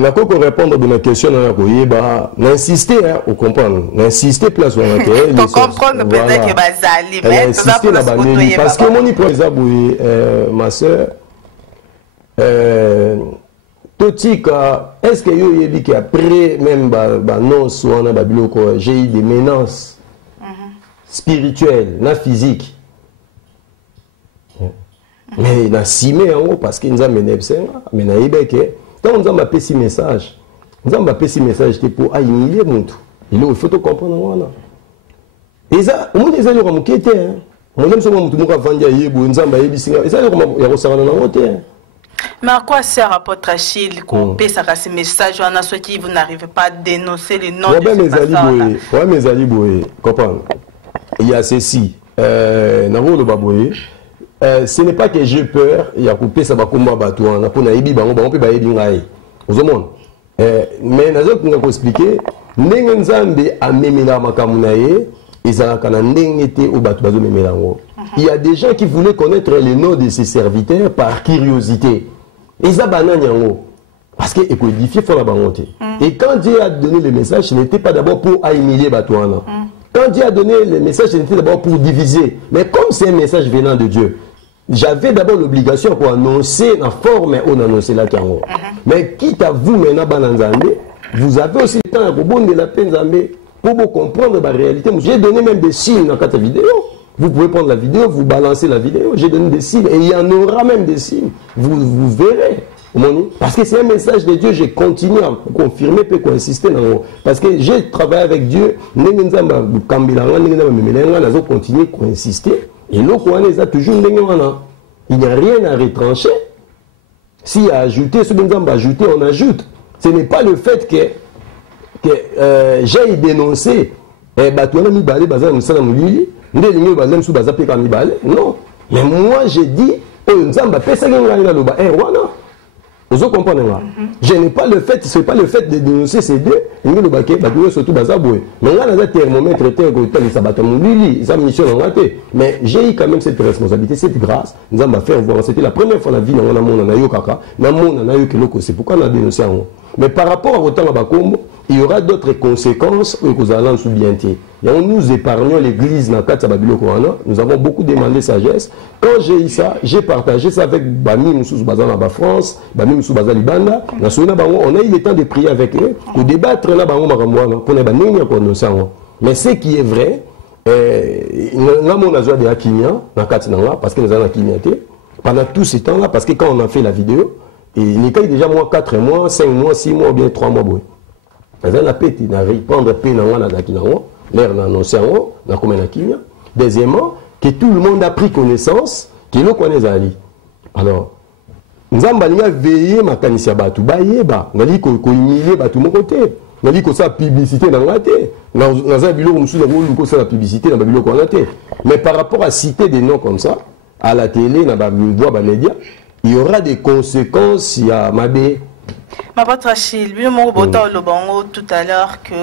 Na ko répondre à la question na ko yeba na insister au comprendre na insister place on a que pour comprendre peut-être que bazali mais tout ça parce que moni pour exemple ma sœur totika est-ce que yo yebi que après même ba non soit na babiloko j'ai eu des menaces spirituel, na physique. Mais na simé en haut parce que nous avons mais na ibeke tant nous avons passé message. Nous avons passé message pour humilier monde. Il faut tout comprendre wana. Et ça, on les a eu comme quête hein. On aime souvent tout monde vendre yebo nzamba yebisinga. Et ça ya kosana na ngote. Mais à quoi sert apôtre Achille qu'on paie ça ces messages on a ceux qui vous n'arrivez pas à dénoncer les noms de ces pasteurs là. Ouais mes ali boy, comprendre. Il y a ceci, ce n'est pas que j'ai peur, il y a coupé ça va comme batouan, on a ébi bango, on peut pas ébi ngai. Vous avez mais nous avons expliqué, n'engenzambe a memela makamunaye, ils ont quand n'engete au batou bazo memelango. Il y a des gens qui voulaient connaître les noms de ces serviteurs par curiosité. Ils ont bananyango. Parce que il faut édifier faut la bangote. Et quand Dieu a donné le message, ce n'était pas d'abord pour humilier batouana. Quand Dieu a donné le message, c'était d'abord pour diviser. Mais comme c'est un message venant de Dieu, j'avais d'abord l'obligation pour annoncer la forme où on annonçait la Kango. Mais quitte à vous maintenant, vous avez aussi le temps de la peine pour vous comprendre la réalité. J'ai donné même des signes dans cette vidéo. Vous pouvez prendre la vidéo, vous balancez la vidéo. J'ai donné des signes et il y en aura même des signes. Vous verrez. Parce que c'est un message de Dieu, j'ai continué à confirmer et à insister dans le... Parce que j'ai travaillé avec Dieu, je continue à insister. Et l'autre, on a toujours il n'y a rien à retrancher. S'il y a ajouté, ce qu'on a ajouté, on ajoute. Ce n'est pas le fait que j'ai dénoncé, non. Mais moi, j'ai dit, Vous comprenez là? Je n'ai pas le fait, c'est pas le fait de dénoncer ces deux. Il me dit surtout bazaboué. Mais là, on a thermomètre, ça mission mais j'ai eu quand même cette responsabilité, cette grâce. Nous allons faire voir. C'était la première fois dans la vie, c'est pourquoi on a dénoncé en haut. Mais par rapport à autant à il y aura d'autres conséquences que vous allez en sous-bienter. Nous épargnons l'église dans le cadre de Babylone. Nous avons beaucoup demandé sagesse. Quand j'ai eu ça, j'ai partagé ça avec Bami Moussous Bazan en France, Bami Moussous Bazan Libanda. On a eu le temps de prier avec eux, de débattre mais ce qui est vrai, nous avons besoin de Hakimia, parce que nous avons Hakimiaté. Pendant tout ce temps-là, parce que quand on a fait la vidéo, il y a déjà 4 mois, 5 mois, 6 mois, ou bien 3 mois. Deuxièmement, que tout le monde a pris connaissance que nous connaissons Ali. Alors, nous avons veillé ma kanisia batu bayeba, nali ko humilier batu mon côté, nali ko sa publicité dans la tête. Nous avons bilo nous ko sa publicité dans babilo ko na tête. Mais par rapport à citer des noms comme ça à la télé, dans les médias, il y aura des conséquences. Il y a Mabé. Ma votre Achille, lui, mon robot le bango tout à l'heure que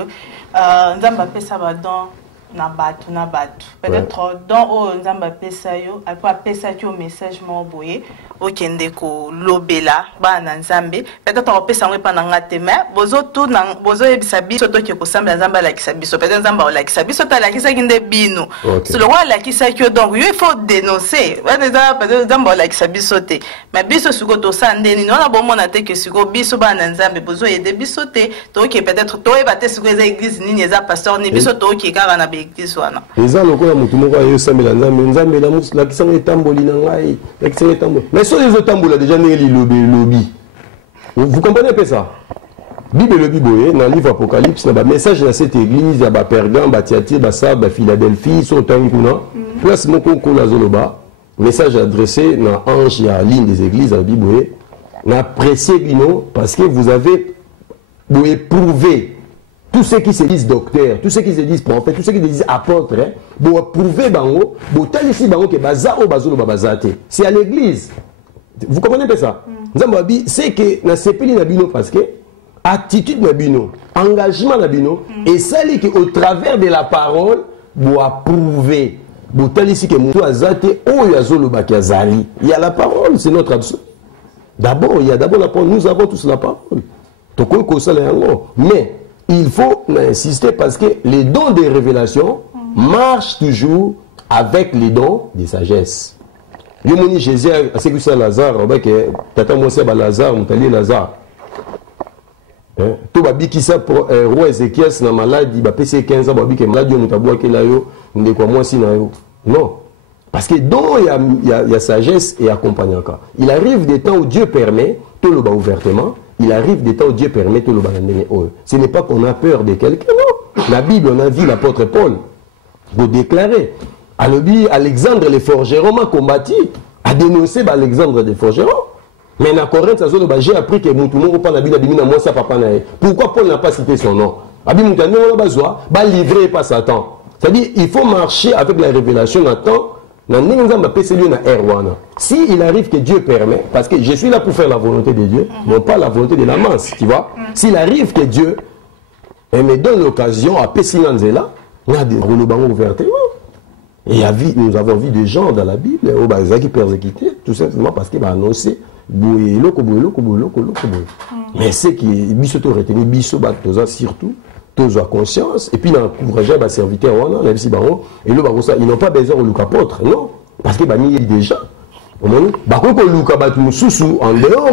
Nzamba pesa badon na batu. Peut-être dans Nzamba pesa yo, après pesa yo message mon boye, au kende ko lobela ba na Nzambe. Peut-être on pesa ngwe pa na ngate mais bozo tout na bozo ebisabi soto ke ko samba Nzamba la kisabiso. Peut-être Nzamba la kisabiso ta la kisa kinde bino. C'est le roi la kisa que donc il faut dénoncer. Peut-être Nzamba la kisabiso te. Mais biso suko to sandeni non la bon mona te que suko biso ba na Nzambe bozo aider biso te. Donc peut-être to e baté suko za église ni eza pasteur ni biso to ki kara na église wana. Eza lokola mutu moko ayo sambela Nzambe la mus la kisa etamboli na ngai, la kisa etamboli. Mais sur les autres tambours déjà né lobby. Vous comprenez un peu ça? Bible le Bible dans le livre Apocalypse, dans le message de cette église, il y a Pergame, Thyatire, Sardes, Philadelphie, sur Tanguna. Place mon concours la Zoloba. Message adressé dans l'ange et à la ligne des églises dans la Bible. N'appréciez Bino parce que vous avez éprouvé tous ceux qui se disent docteurs, tous ceux qui se disent prophètes, tous ceux qui se disent apôtres. Vous éprouver Bango, vous tel ici Bango que Baza ou Bazolo Babazate. C'est à l'église. Vous comprenez pas ça? C'est que dans ces pays nabino parce que attitude nabino, engagement nabino et celle qui au travers de la parole vous approuver. Vous tel ici que Moutou Azate ou Yazolo Bakiazali. Il y a la parole, c'est notre absolu. D'abord, il y a d'abord la parole. Nous avons tous la parole. Mais il faut insister parce que les dons des révélations marchent toujours avec les dons de sagesse. Yomoni Jésus a ce que c'est Lazare, tata moi c'est Lazare, Moutali Lazare. Tout babi qui ça pour roi Ézéchiel na maladie, ba PC 15 ans babi que maladie mutabwa ke la yo, ndeko moi si na yo. Non. Parce que dans il y a sagesse et accompagnement. Il arrive des temps où Dieu permet tout le bas ouvertement, il arrive des temps où Dieu permet tout le bas. Ce n'est pas qu'on a peur de quelqu'un, non. La Bible, on a vu l'apôtre Paul vous déclarer. Alexandre le forgeron m'a combattu, a dénoncé Alexandre le forgeron. Mais dans Corinthe, j'ai appris que pourquoi Paul n'a pas cité son nom? Livré pas Satan. C'est-à-dire il faut marcher avec la révélation Nathan. Si il arrive que Dieu permet, parce que je suis là pour faire la volonté de Dieu, non pas la volonté de la masse, tu vois. S'il arrive que Dieu me donne l'occasion à Pessinanzela, il y a des roulements ouvertement. Et nous avons vu des gens dans la Bible qui persécutés, tout simplement parce qu'ils ont annoncé mais c'est qui biso retenu biso surtout tous ont conscience et puis encourager les serviteurs et ils n'ont pas besoin de l'apôtre, non, parce que il y a déjà en dehors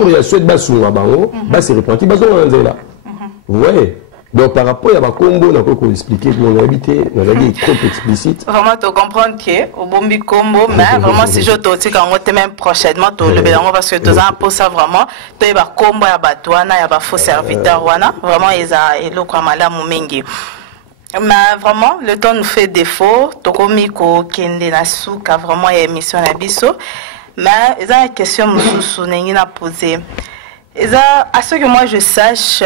il y a ceux qui se repentir vous voyez. Donc par rapport à ma combo, on a expliqué pour mon habité, on a dit trop explicite. Vraiment, tu comprends que au bombi combo, mais vraiment si je te dis qu'on va même prochainement, tu le bélango parce que tu as pour ça vraiment, tu as combo à batouana, il y a faux serviteur wana, vraiment ils ont le quoi mal à mumengi. Mais vraiment, le temps nous fait défaut, tu commis ko kende na souka vraiment émission na biso, mais il y a une question que je n'a posée. À ce que moi je sache.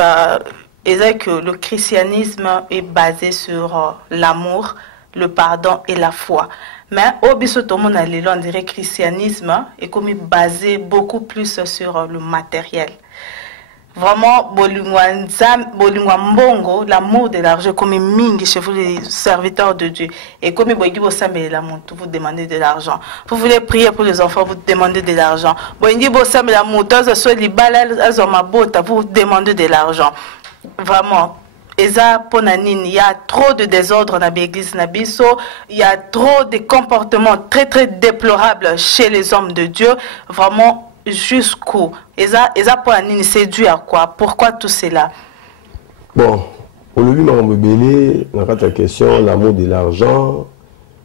Et c'est que le christianisme est basé sur l'amour, le pardon et la foi. Mais au bisotomo on dirait que le christianisme est comme basé beaucoup plus sur le matériel. Vraiment, bolingwa mbongo, l'amour de l'argent, comme mingi chez vous les serviteurs de Dieu. Et comme vous demandez de l'argent. Vous voulez prier pour les enfants, vous demandez de l'argent. Vous demandez de l'argent. Vraiment. Il y a trop de désordre dans l'église Nabiso, il y a trop de comportements très très déplorables chez les hommes de Dieu, vraiment jusqu'où. C'est dû à quoi? Pourquoi tout cela? Bon, pour le lui, on a ta question, l'amour de l'argent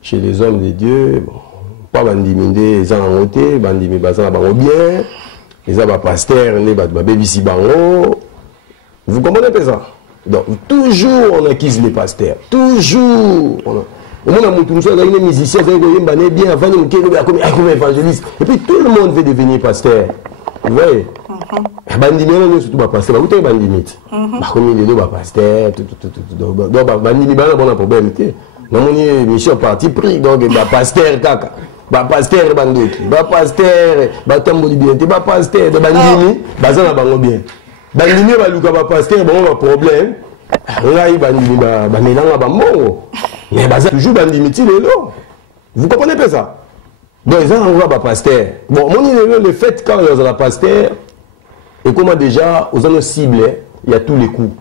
chez les hommes de Dieu, bon, pas bandiminer, ils ont monté, bandiminer, bazan ba bien, ils ont pasteur, les baby si bango. Vous comprenez pas ça? Donc, toujours on acquise les pasteurs. Toujours. On a des musiciens, bien avant comme évangéliste. Et puis tout le monde veut devenir pasteur. Vous voyez? Bandimé, on surtout pas pasteur. Vous avez bandimé. Comme il est là, pasteur. Donc, bandimé, on a un problème. On a une mission parti pris. Donc, pasteur, caca. Pasteur, bandoki. Pasteur, tamboli bien. Pasteur, bandimé, bazan a bango bien. Bandimé va luka ba pasteur bon un problème là il bandimé ba mélange ba mongo mais baza toujours bandimé ti lelo vous comprenez pas ça donc ils ont ba pasteur bon mon le fait quand ils ont la pasteur et comment déjà aux nos cibles il y a tous les coups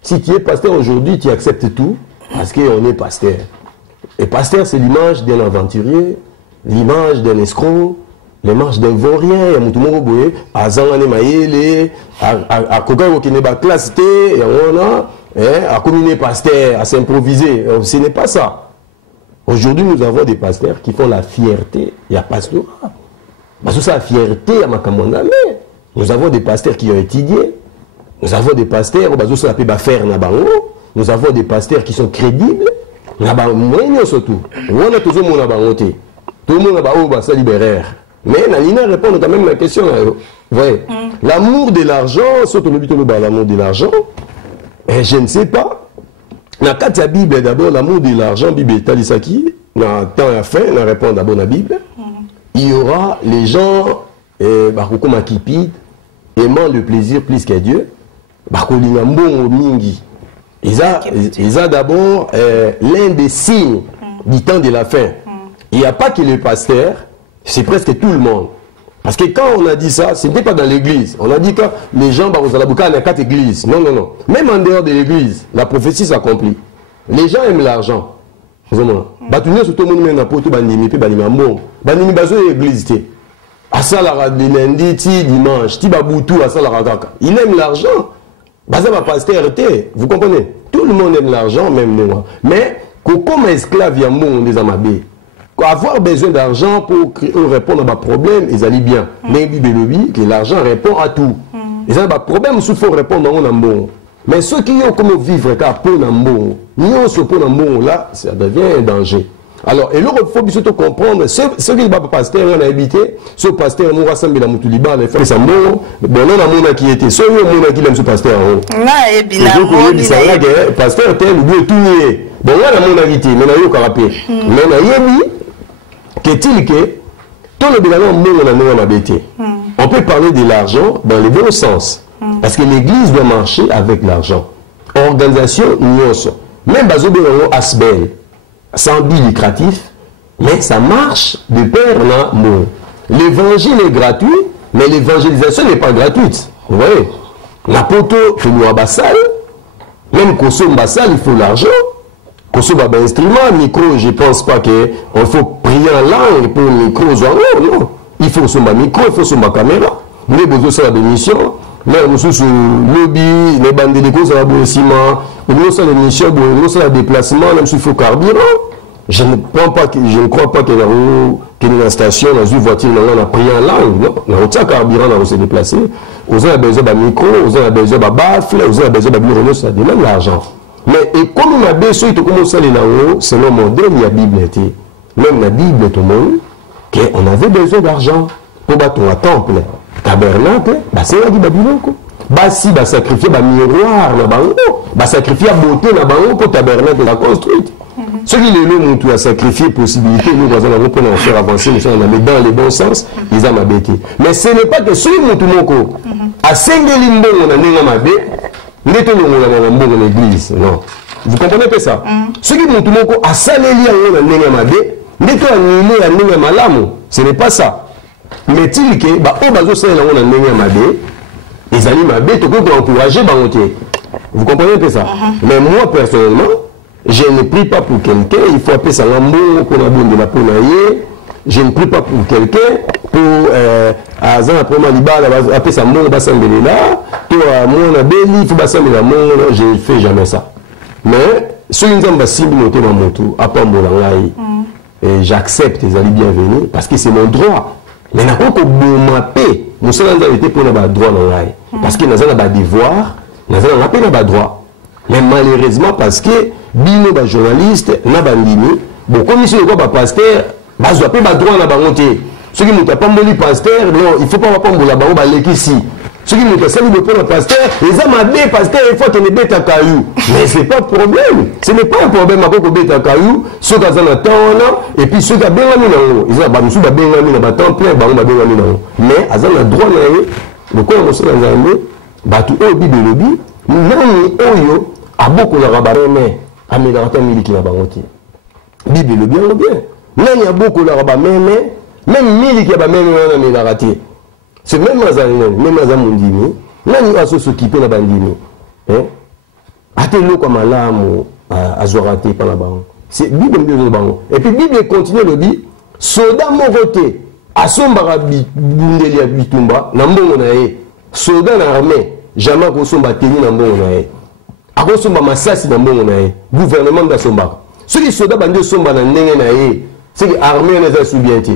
si tu es pasteur aujourd'hui tu acceptes tout parce qu'on est pasteur et pasteur c'est l'image d'un aventurier l'image d'un escroc les marches d'un vaurien, il y a tout le monde qui a zangane maïle, à coca qui n'est pas classe T, et on a, à communier pasteur, à s'improviser. Ce n'est pas ça. Aujourd'hui, nous avons des pasteurs qui font la fierté. Il y a pasteur. Parce que ça, la fierté à ma commandame. Nous avons des pasteurs qui ont étudié. Nous avons des pasteurs, nous avons des pasteurs qui sont crédibles. Surtout. On a toujours mon abangoté. Tout le monde a ça libéraire. Mais Nalina répond quand même à la question. Ouais. L'amour de l'argent, surtout l'amour de l'argent, je ne sais pas. Dans la Bible, d'abord, l'amour de l'argent, Bible est talisaki. Dans le temps à la fin, on répond d'abord à la Bible. Il y aura les gens, qui aimant le plaisir plus que Dieu. Ils ont d'abord l'un des signes du temps de la fin. Il n'y a pas que les pasteurs. C'est presque tout le monde. Parce que quand on a dit ça, ce n'était pas dans l'église. On a dit que les gens, il y a 4 églises. Non, non, non. Même en dehors de l'église, la prophétie s'accomplit. Les gens aiment l'argent. Il aime l'argent. Vous comprenez? Tout le monde aime l'argent, même moi. Mais, comme esclave, il y a un monde des amabés. Avoir besoin d'argent pour répondre à ma problème, ils allaient bien. Mais que l'argent répond à tout. Ils ont un problème, il faut répondre à mon amour. Mais ceux qui ont comme vivre car pour l'amour, là, ça devient un danger. Alors, et là, il faut bien comprendre, ceux qui ne sont pas pasteur, on a habité, ce pasteur, nous rassemblons la Moutouliba, les frères, ça mort, bon, on a mon qui était, ceux qui aiment ce pasteur. Non, et bien, pasteur, tel, ou bien tout nier. Bon, on a mon habité, mais on a eu carapé. Mais on a eu qu'est-il que tout le bilan on a habité. On peut parler de l'argent dans le bon sens. Parce que l'église doit marcher avec l'argent. Organisation, même Bazobe Asbel, sans but lucratif, mais ça marche de pair en amour. L'évangile est gratuit, mais l'évangélisation n'est pas gratuite. Vous voyez? La poto, que nous abassal, même qu'on soit bassal, il faut l'argent. Qu'on soit un instrument, micro, je ne pense pas qu'il faut prier en langue pour le micro, non. Il faut son micro, il faut son caméra. Nous avons besoin de missions. Mais nous sommes sur le lobby, les bandes de causes à la ciment, nous sommes les missions, nous sommes les déplacements, même s'il faut carburant. Je ne crois pas qu'il y a une station, dans une voiture, on a prié en langue. Non, on a carburant, on s'est déplacé. On a besoin d'un micro, on a besoin d'un baffle, on a besoin d'un bureau, ça demande l'argent. Mais et comme on a besoin de commencer à aller là-haut, c'est le modèle, il y a la Bible. Même la Bible, tout le monde, qu'on avait besoin d'argent pour battre un temple. Tabernacle, c'est là qui va si sacrifier un miroir, sacrifier la beauté pour tabernacle la construite. Ceux qui ont sacrifié possibilité, nous allons pour faire avancer, nous sommes dans les bons sens, ils ont m'abêté. Mais ce n'est pas que ceux qui ont tout mon corps. asengeli mbongo na ndenge mabe ndeto longola mbongo na église. Non. Vous comprenez pas ça? Ce qui montre moko asaleli yango na ndenge mabe ndeto anile ya ndenge malamu. Ce n'est pas ça. Mais il que ba o bazo sala yango na ndenge mabe ezali mabe to ko encourager bangote. Vous comprenez pas ça? Mais moi personnellement, je ne prie pas pour quelqu'un, il faut appeler ça l'amour pour la bonne de la ponaille. Je ne prie pas pour quelqu'un pour Azan après ma libala appeler ça mon basambele là, toi mon abeli, il faut basambele mon, je ne fais jamais ça. Mais ce qui nous a cible noté dans mon tour, à Pambolangaï, et j'accepte les alliés bienvenus parce que c'est mon droit. Mais n'a pas que bon paix, nous sommes en été pour notre droit dans l'aïe. Parce que nous avons des devoirs, nous avons pas droit. Mais malheureusement, parce que bino ba journaliste, na bandini, bon comme ici le quoi pasteur, ba zo pas droit na bangoté. Ceux qui n'ont pas mboli pasteur, non, il faut pas pas mbola bango ba leki ici. Ceux qui n'ont pas salué pour le pasteur, les hommes des pasteur, il faut que les bêtes à caillou. Mais c'est pas problème. Ce n'est pas un problème à beaucoup bêtes à caillou, ceux qui ont attend et puis ceux qui ont bien mis là, ils ont ba musu ba bien mis na ba temps plein ba ba bien mis là. Mais azan a droit na le quoi on se lanzambe, ba tout au bible lobi, nani oyo aboko la rabareme amelata miliki na bangote bible le bien nani aboko la rabameme même miliki ba meme na melarati c'est même azamundimi nani aso s'occuper na bandimi hein atelo comme malamu azorate par la bango c'est bible de bango et puis bible continue le dit soda mokote asomba bundeli ya bitumba na mbongo na ye soda na armée jamais ko somba teni na mbongo na ye akosomba masasi na mbongo na ye gouvernement d'asombaka soki soda bandi osomba na ndenge na ye soki armée na eza subien te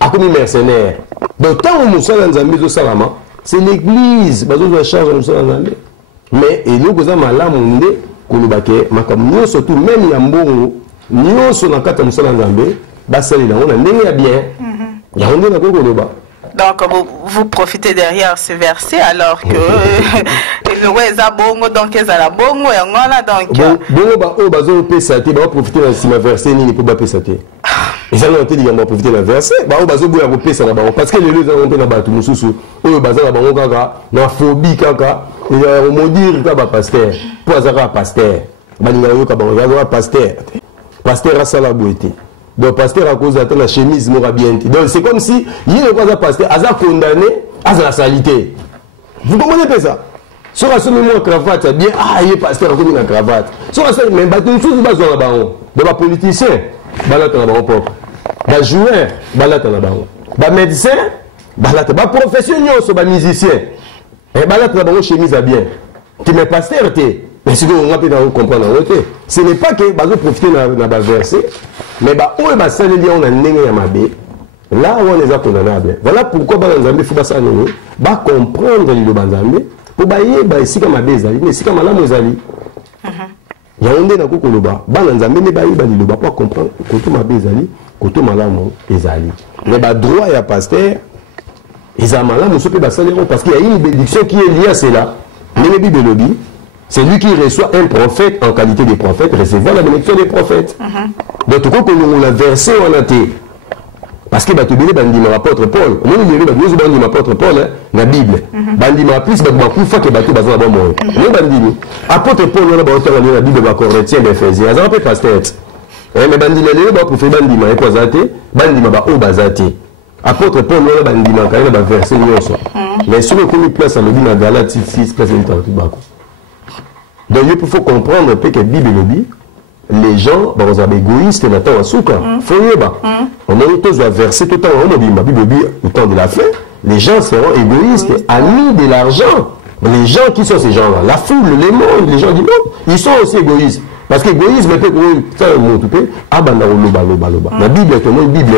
akomi mercenaire donc ntango mosala nzambe ezosalama c'est l'église bazozwa charge ya mosala nzambe mais eloko eza malamu nde koloba ke makambo nyonso tu même ya mbongo nyonso na kati ya mosala nzambe basalela yango na ndenge ya bien yango nde nakoki koloba. Donc, vous profitez derrière ce verset alors que le Weza Bongo, donc, Ezala Bongo, et Angola, donc. Bongo, bah, oh, bah, on peut s'atter, bah, on profiter de la verset, ni pour pas s'atter. Et ça, on a dit, on va profiter de la verset, bah, on va se bouger à couper ça là-bas. Parce que les deux ont été là-bas, tout le monde, oh, bah, ça là-bas, on caca, la phobie, caca, et on m'a dit, bah, pasteur, pour Azara, pasteur, bah, il y a un pasteur, pasteur à Salabouété. Donc, pasteur à cause de la chemise m'aura bien dit. Donc, c'est comme si il y a un pasteur, il a condamné à la saleté. Vous comprenez pas ça? Sur la somme, moi, cravate, bien, ah, il est pasteur à cause de la cravate. Sur la somme, mais une chose, il va dans la baron. Donc, les politiciens, balat dans la baron propre. Les joueurs, balat dans la baron. Les médecins, balat. Les professionnels, les musiciens, balat dans la baron chemise à bien. Tu mets pasteur, mais si vous avez comprendre, ce n'est pas que vous profitez de la verset, mais où est le lié on a là où on est condamnable. Voilà pourquoi il faut comprendre le Banzambe pour que si comme Abezali, mais si comme Alam Ozali. Il y a un des Nakokoloba, Banzambe ne va pas comprendre que tout Abezali, que tout Malam Ezali. Mais le droit et à pasteur, ils ont Malam parce qu'il y a une bénédiction qui est liée à cela. Les Bible le dit. C'est lui qui reçoit un prophète en qualité de prophète, recevant la bénédiction des prophètes. Donc, tout comme on l'a versé en athée. Parce que tu dis, l'apôtre Paul, on dit l'apôtre Paul, la Bible. Bandima plus, fois que tu vas avoir mort. Apôtre Paul, on a la Bible de la Corinthienne d'Éphésiens. Il y a un peu pasteur. Mais Bandima, il va pour faire Bandima, et Kozate, Bandima, Obazate. Apôtre Paul, on a Bandima, quand il va verser mais si on a mis place à le dit dans Galate 6, place de l'État. Donc il faut comprendre que la Bible le dit, les gens sont égoïstes et maintenant à souka. Faut y aller. On a tous versé tout le temps. On a dit, la Bible dit, au temps de la fin, les gens seront égoïstes, amis de l'argent. Les gens qui sont ces gens-là, la foule, les mondes, les gens du monde, ils sont aussi égoïstes. Parce que l'égoïsme, ça le mot tout peu, la Bible est une Bible,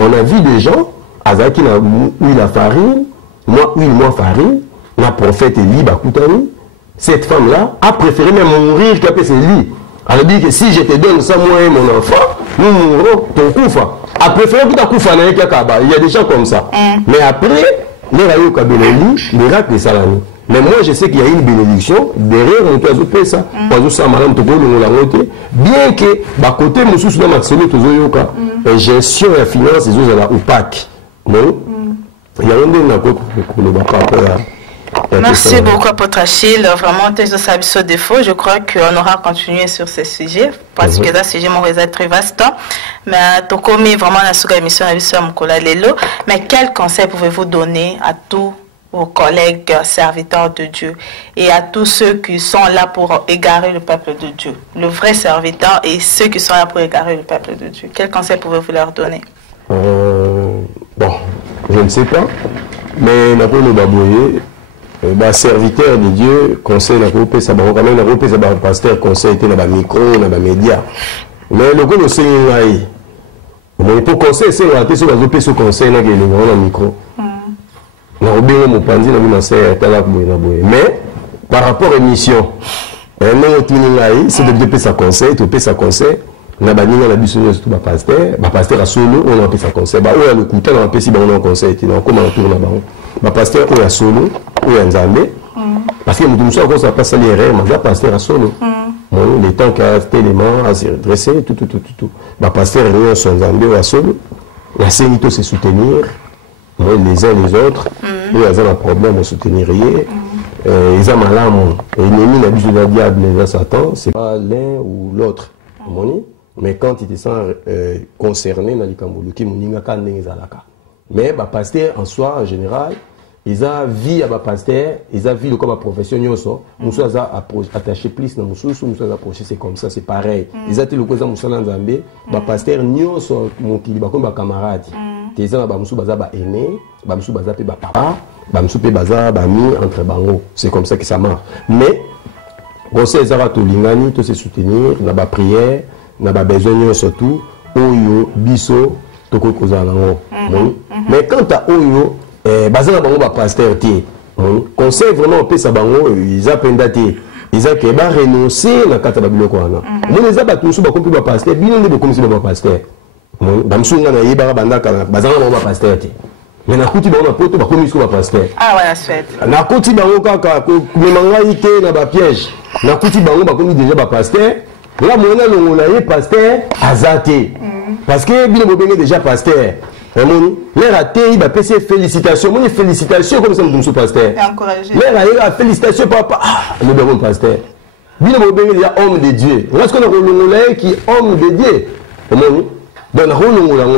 on a vu des gens, Azaki n'a eu la farine, moi, huile, moi, farine, la prophète Eli, Bakoutani. Cette femme-là a préféré même mourir qu'après c'est lui. Elle dit que si je te donne ça, moi et mon enfant, nous mourrons ton koufa. Elle préfère que ta koufa n'ait qu'à Kaba. Il y a des gens comme ça. Mais après, les rayon Kabeleli, les rats de Salami. Mais moi, je sais qu'il y a une bénédiction. Derrière, on peut ajouter ça. On peut ajouter ça, madame Togo, nous l'avons noté. Bien que, bah, côté, monsieur, nous avons accéléré tous les yoka. Gestion et finance, ils ont la opaque. Non? Il y a un des nakos, par rapport à Merci beaucoup, Apôtre Achille. Vraiment, tu as ce défaut. Je crois qu'on aura continué sur ce sujet parce que là, ce sujet est très vaste. Mais tu as commis vraiment la émission à Lelo. Mais quel conseil pouvez-vous donner à tous vos collègues serviteurs de Dieu et à tous ceux qui sont là pour égarer le peuple de Dieu, le vrai serviteur et ceux qui sont là pour égarer le peuple de Dieu? Quel conseil pouvez-vous leur donner? Bon, je ne sais pas, mais la Baboye, serviteur de Dieu, conseil la groupe, ça va quand même la groupe, ça va pasteur, conseil était dans le micro, dans les médias. Mais le groupe, c'est mais pour conseil, c'est raté sur la groupe, ce conseil, là, qui est dans le micro. Mais par rapport à l'émission, c'est de développer sa conseil, de sa conseil. On a banni la mission surtout pasteur à solo, on a appelé sa conseil. Bah, on a le coup, on a appelé si on a un conseil, on comment on tourne là-bas. Pasteur, on a solo, on a Nzambé. Parce que nous sommes encore pas salaire, mais pasteur à solo. Les temps qu'à élément à se redresser, tout. Pasteur, on a son Nzambé à solo. La sénito se soutenir. Les uns les autres, ils ont un problème à soutenir. Ils ont malade, l'ennemi n'a plus de diable, mais Satan, c'est pas l'un ou l'autre. Mais quand ils sont concernés dans les Cambodgiens, mais le pasteur en soi, en général, ils ont vie à la pasteur, ils ont vie comme profession. Nous sommes attachés plus dans nous sommes approchés, c'est comme ça, c'est pareil. Ils ont été le cause de Zambé, le pasteur, nous sommes comme camarades. Les gens sont aînés, ils sont papa, ils sont amis entre bango. C'est comme ça que ça marche. Mais, conseil Zara to lingani, to se soutenir, na ba prière, na ba besoin surtout, oyo, biso, to ko kozala. Mais quand tu as oyo, bazana bango ba pasteur ti. Conseil vraiment pe sa bango, ils appendati. Ils ont renoncé na kata ba biloko wana. Mon les aba tous ba kompi ba pasteur, bino ne ba komisi ba pasteur. Bamsunga na yeba bandaka bazanga ba pasteur ti. Mais na kuti ba na poto ba komisi ba pasteur. Ah ouais, la Suède. Na kuti bango kaka ko memanga ite na ba piège. Na kuti bango ba komi déjà ba pasteur. Là mona longo na ye pasteur azate. Parce que bino bobenge déjà pasteur. L'air a été, il va passer félicitations. Mon félicitations comme ça nous sommes pasteur. L'air a félicitations papa. Le bon pasteur. Bien le déjà homme de Dieu. Lorsqu'on a un qui est homme de Dieu. Donc on a un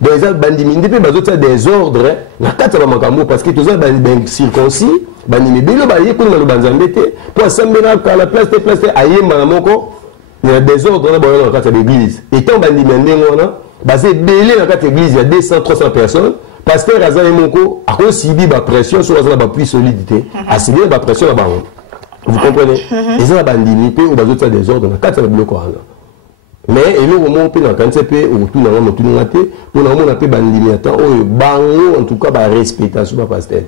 donc les bandits ne peuvent pas des ordres. La carte va manquer parce que tous les circoncis, bandits bélo baillé comme le banzambete pour assembler la place aïe manamoko. Il y a des ordres dans la carte de l'église. Et tant bandits maintenant basé belé dans cette église, il y a 200-300 personnes. Pasteur Azan et Moko a subi la pression sur la plus solidité. A subi la pression là-bas. Vous comprenez? Ils ont abandonné ou d'autres des ordres dans 4 blocs. Mais il y a un moment où on a fait ou tout le monde a fait, on a fait bango en tout cas ba respectation ba pasteur.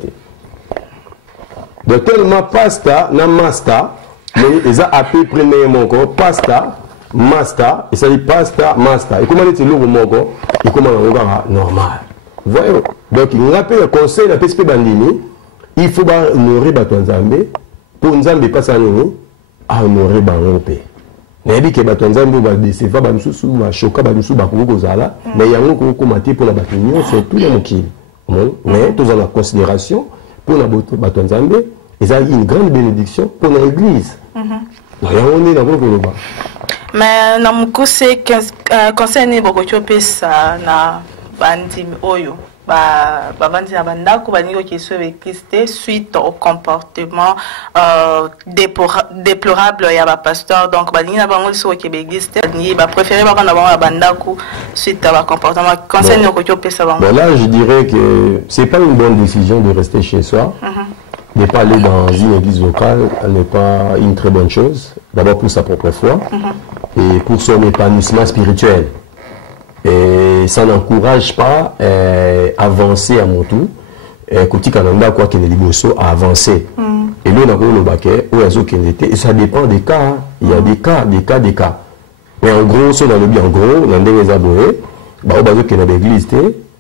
Donc tellement pasta na masta, mais ils ont appelé premièrement pasta. Master, et ça dit pasta, master. Et comment est-ce que l'eau et comment on va normal. Voyez, donc il a appelé le conseil de la PSP Bandini, il faut honorer Batonzambe, pour Nzambe pas ça nous, à honorer Bangope. Mais il dit que Batonzambe va décevoir, Bansou, va choquer, Bansou, Bakoukozala, mais il y a un comité pour la bataillon sur tous les moquilles. Mais tous en la considération, pour la Batonzambe, ils ont une grande bénédiction pour l'église. On est dans le groupe. Mais na mukuse concerne beaucoup de ça na bandi oyo ba bandi na bandako baniko qui sont existé suite au comportement déplorable ya ba pasteur donc bani na bango so qui existé ni ba préférer ba na bango bandako suite à ba comportement concerne beaucoup de ça bango. Là je dirais que c'est pas une bonne décision de rester chez soi. Ne pas aller dans une église locale n'est pas une très bonne chose. D'abord pour sa propre foi et pour son épanouissement spirituel. Et ça n'encourage pas à avancer à mon tour. Côté Canada, quoi qu'il y ait des à avancer. Et là, on a le baquet, et ça dépend des cas. Il y a des cas. Mais en gros, si on a le bien en gros, on a des abonnés,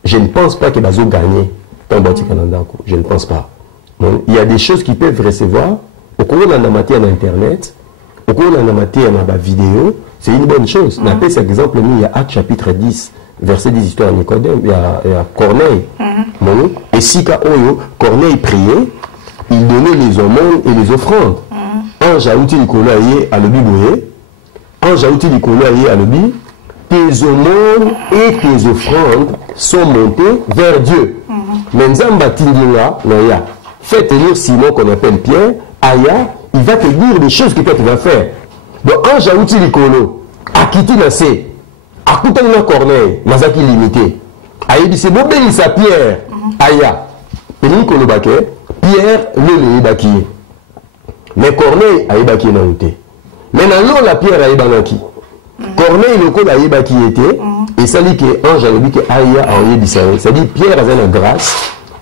je ne pense pas que Bazo gagne dans le Canada. Je ne pense pas. Donc, il y a des choses qui peuvent recevoir. Au cours de la matière d'Internet, au cours de la matière de la vidéo, c'est une bonne chose. On appelle cet exemple, il y a Actes chapitre 10, verset 10, histoire de Nicodème, il y a Corneille. Et si Corneille priait, il donnait les aumônes et les offrandes. Ange Aouti Likolo Aye à l'obi boye. Ange Aouti Likolo Aye à l'obi. Tes aumônes et tes offrandes sont montées vers Dieu. Mais Nzamba Tindinga, Noya, faites lire Simon qu'on appelle Pierre, Aya, il va te dire des choses que toi tu vas faire. Donc Ange Aouti Likolo, Akiti Nassé, Akutana Corneille, Mazaki limité. Aye dit c'est bon, Bélissa Pierre, Aya. Et Likolo Baké, Pierre, le Baki. Mais Corneille a ébaki na outé. Mais dans la pierre a ébaki. Corneille le code a ébaki était et ça dit que ange a dit que Aya a ébissé. Ça dit Pierre a une grâce.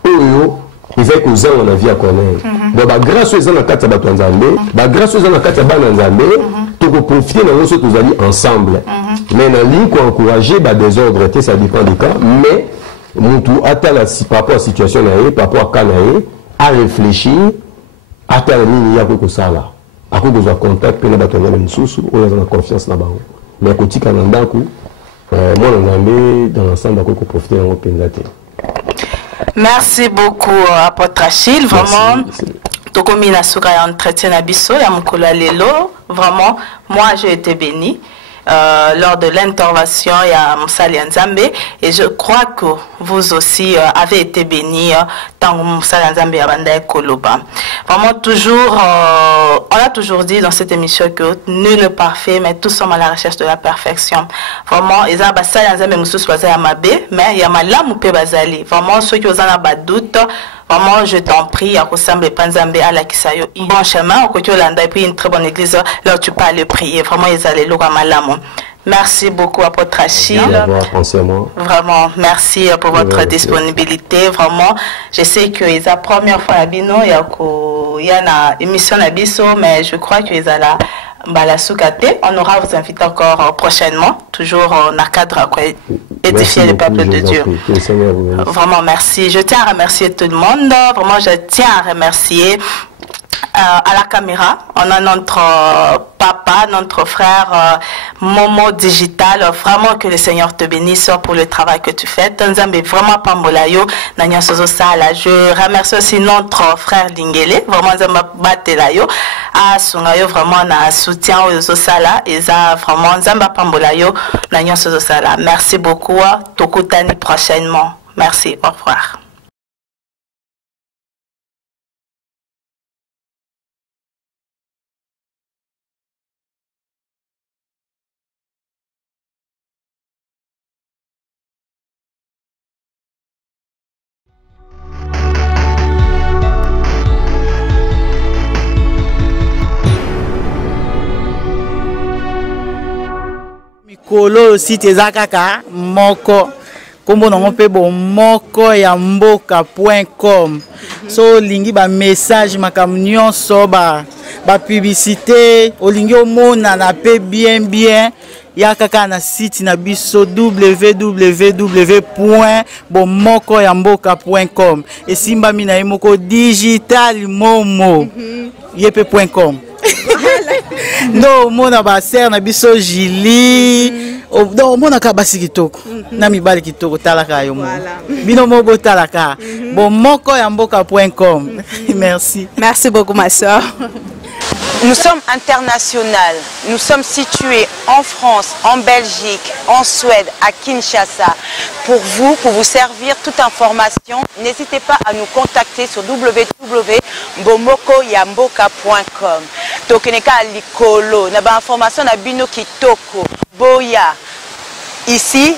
Oyo ils ont causé en la vie à Corneille. Donc la grâce aux gens à quatre bateaux nzambe, la grâce aux gens à quatre bateaux nzambe, tu peux profiter de nous tous aller ensemble. Mais dans ligne pour encourager bah désordre, ça dépend du cas. Mais mon tout à par rapport à la situation naïe, par rapport à Canaï, à réfléchir. Ata nini ya ko sala ako besoin contact pe na bato na msusu oyo za confiance na bango mais ko tika na ndako moi ngambe dans l'ensemble ko profiter en penzate. Merci beaucoup apôtre Achille, vraiment tokomi na suka ya entretien na biso ya mukolo lelo, vraiment moi j'ai été béni lors de l'intervention il y a Moussali Nzambe et je crois que vous aussi avez été bénis tant que Moussali Nzambe a bandé Koloba. Vraiment toujours on a toujours dit dans cette émission que nul n'est parfait mais tous sommes à la recherche de la perfection. Vraiment ils ont Moussali Nzambe Moussous Baza ya mabe mais il y a malamu pe bazali. Vraiment ceux qui ont un doute vraiment je t'en prie à ressemble Panzambe à la Kisayo. Bon chemin au côté Hollande et puis une très bonne église là tu peux aller prier. Vraiment ils allaient le malamu. Merci beaucoup apôtre Achille. Vraiment merci pour votre disponibilité. Vraiment je sais que c'est la première fois à Bino il y a une émission à Bisso mais je crois que c'est là Balasukate. On aura vous inviter encore prochainement, toujours en cadre à édifier le peuple de Dieu. Vraiment merci. Je tiens à remercier tout le monde. Vraiment je tiens à remercier à la caméra, on a notre papa, notre frère Momo Digital. Vraiment que le Seigneur te bénisse pour le travail que tu fais. Tanzambe vraiment pas molayo. Nanya sozo sala. Je remercie aussi notre frère Lingele. Vraiment zamba batelayo. A sungayo vraiment na soutien aux sala. Et ça vraiment zamba pas molayo. Nanya sozo sala. Merci beaucoup. Tokutani prochainement. Merci. Au revoir. Kolo site eza kaka moko kombo nango pe bo moko ya mboka.com so lingi ba message makambo nyonso ba publicité olingi omona na pe bien ya kaka na site na biso www.bomokoyamboka.com esimbami na ye moko digital momo yepe.com. No mona ba ser na biso Jili do mona ka basi kitoko na mibali kitoko talaka yo mo bino mogo talaka bomokoyamboka.com. Merci beaucoup ma soeur. Nous sommes internationaux. Nous sommes situés en France, en Belgique, en Suède, à Kinshasa. Pour vous servir toute information, n'hésitez pas à nous contacter sur www.bomokoyamboka.com. Tokeneka likolo, na ba information na bino kitoko. Boya. Ici,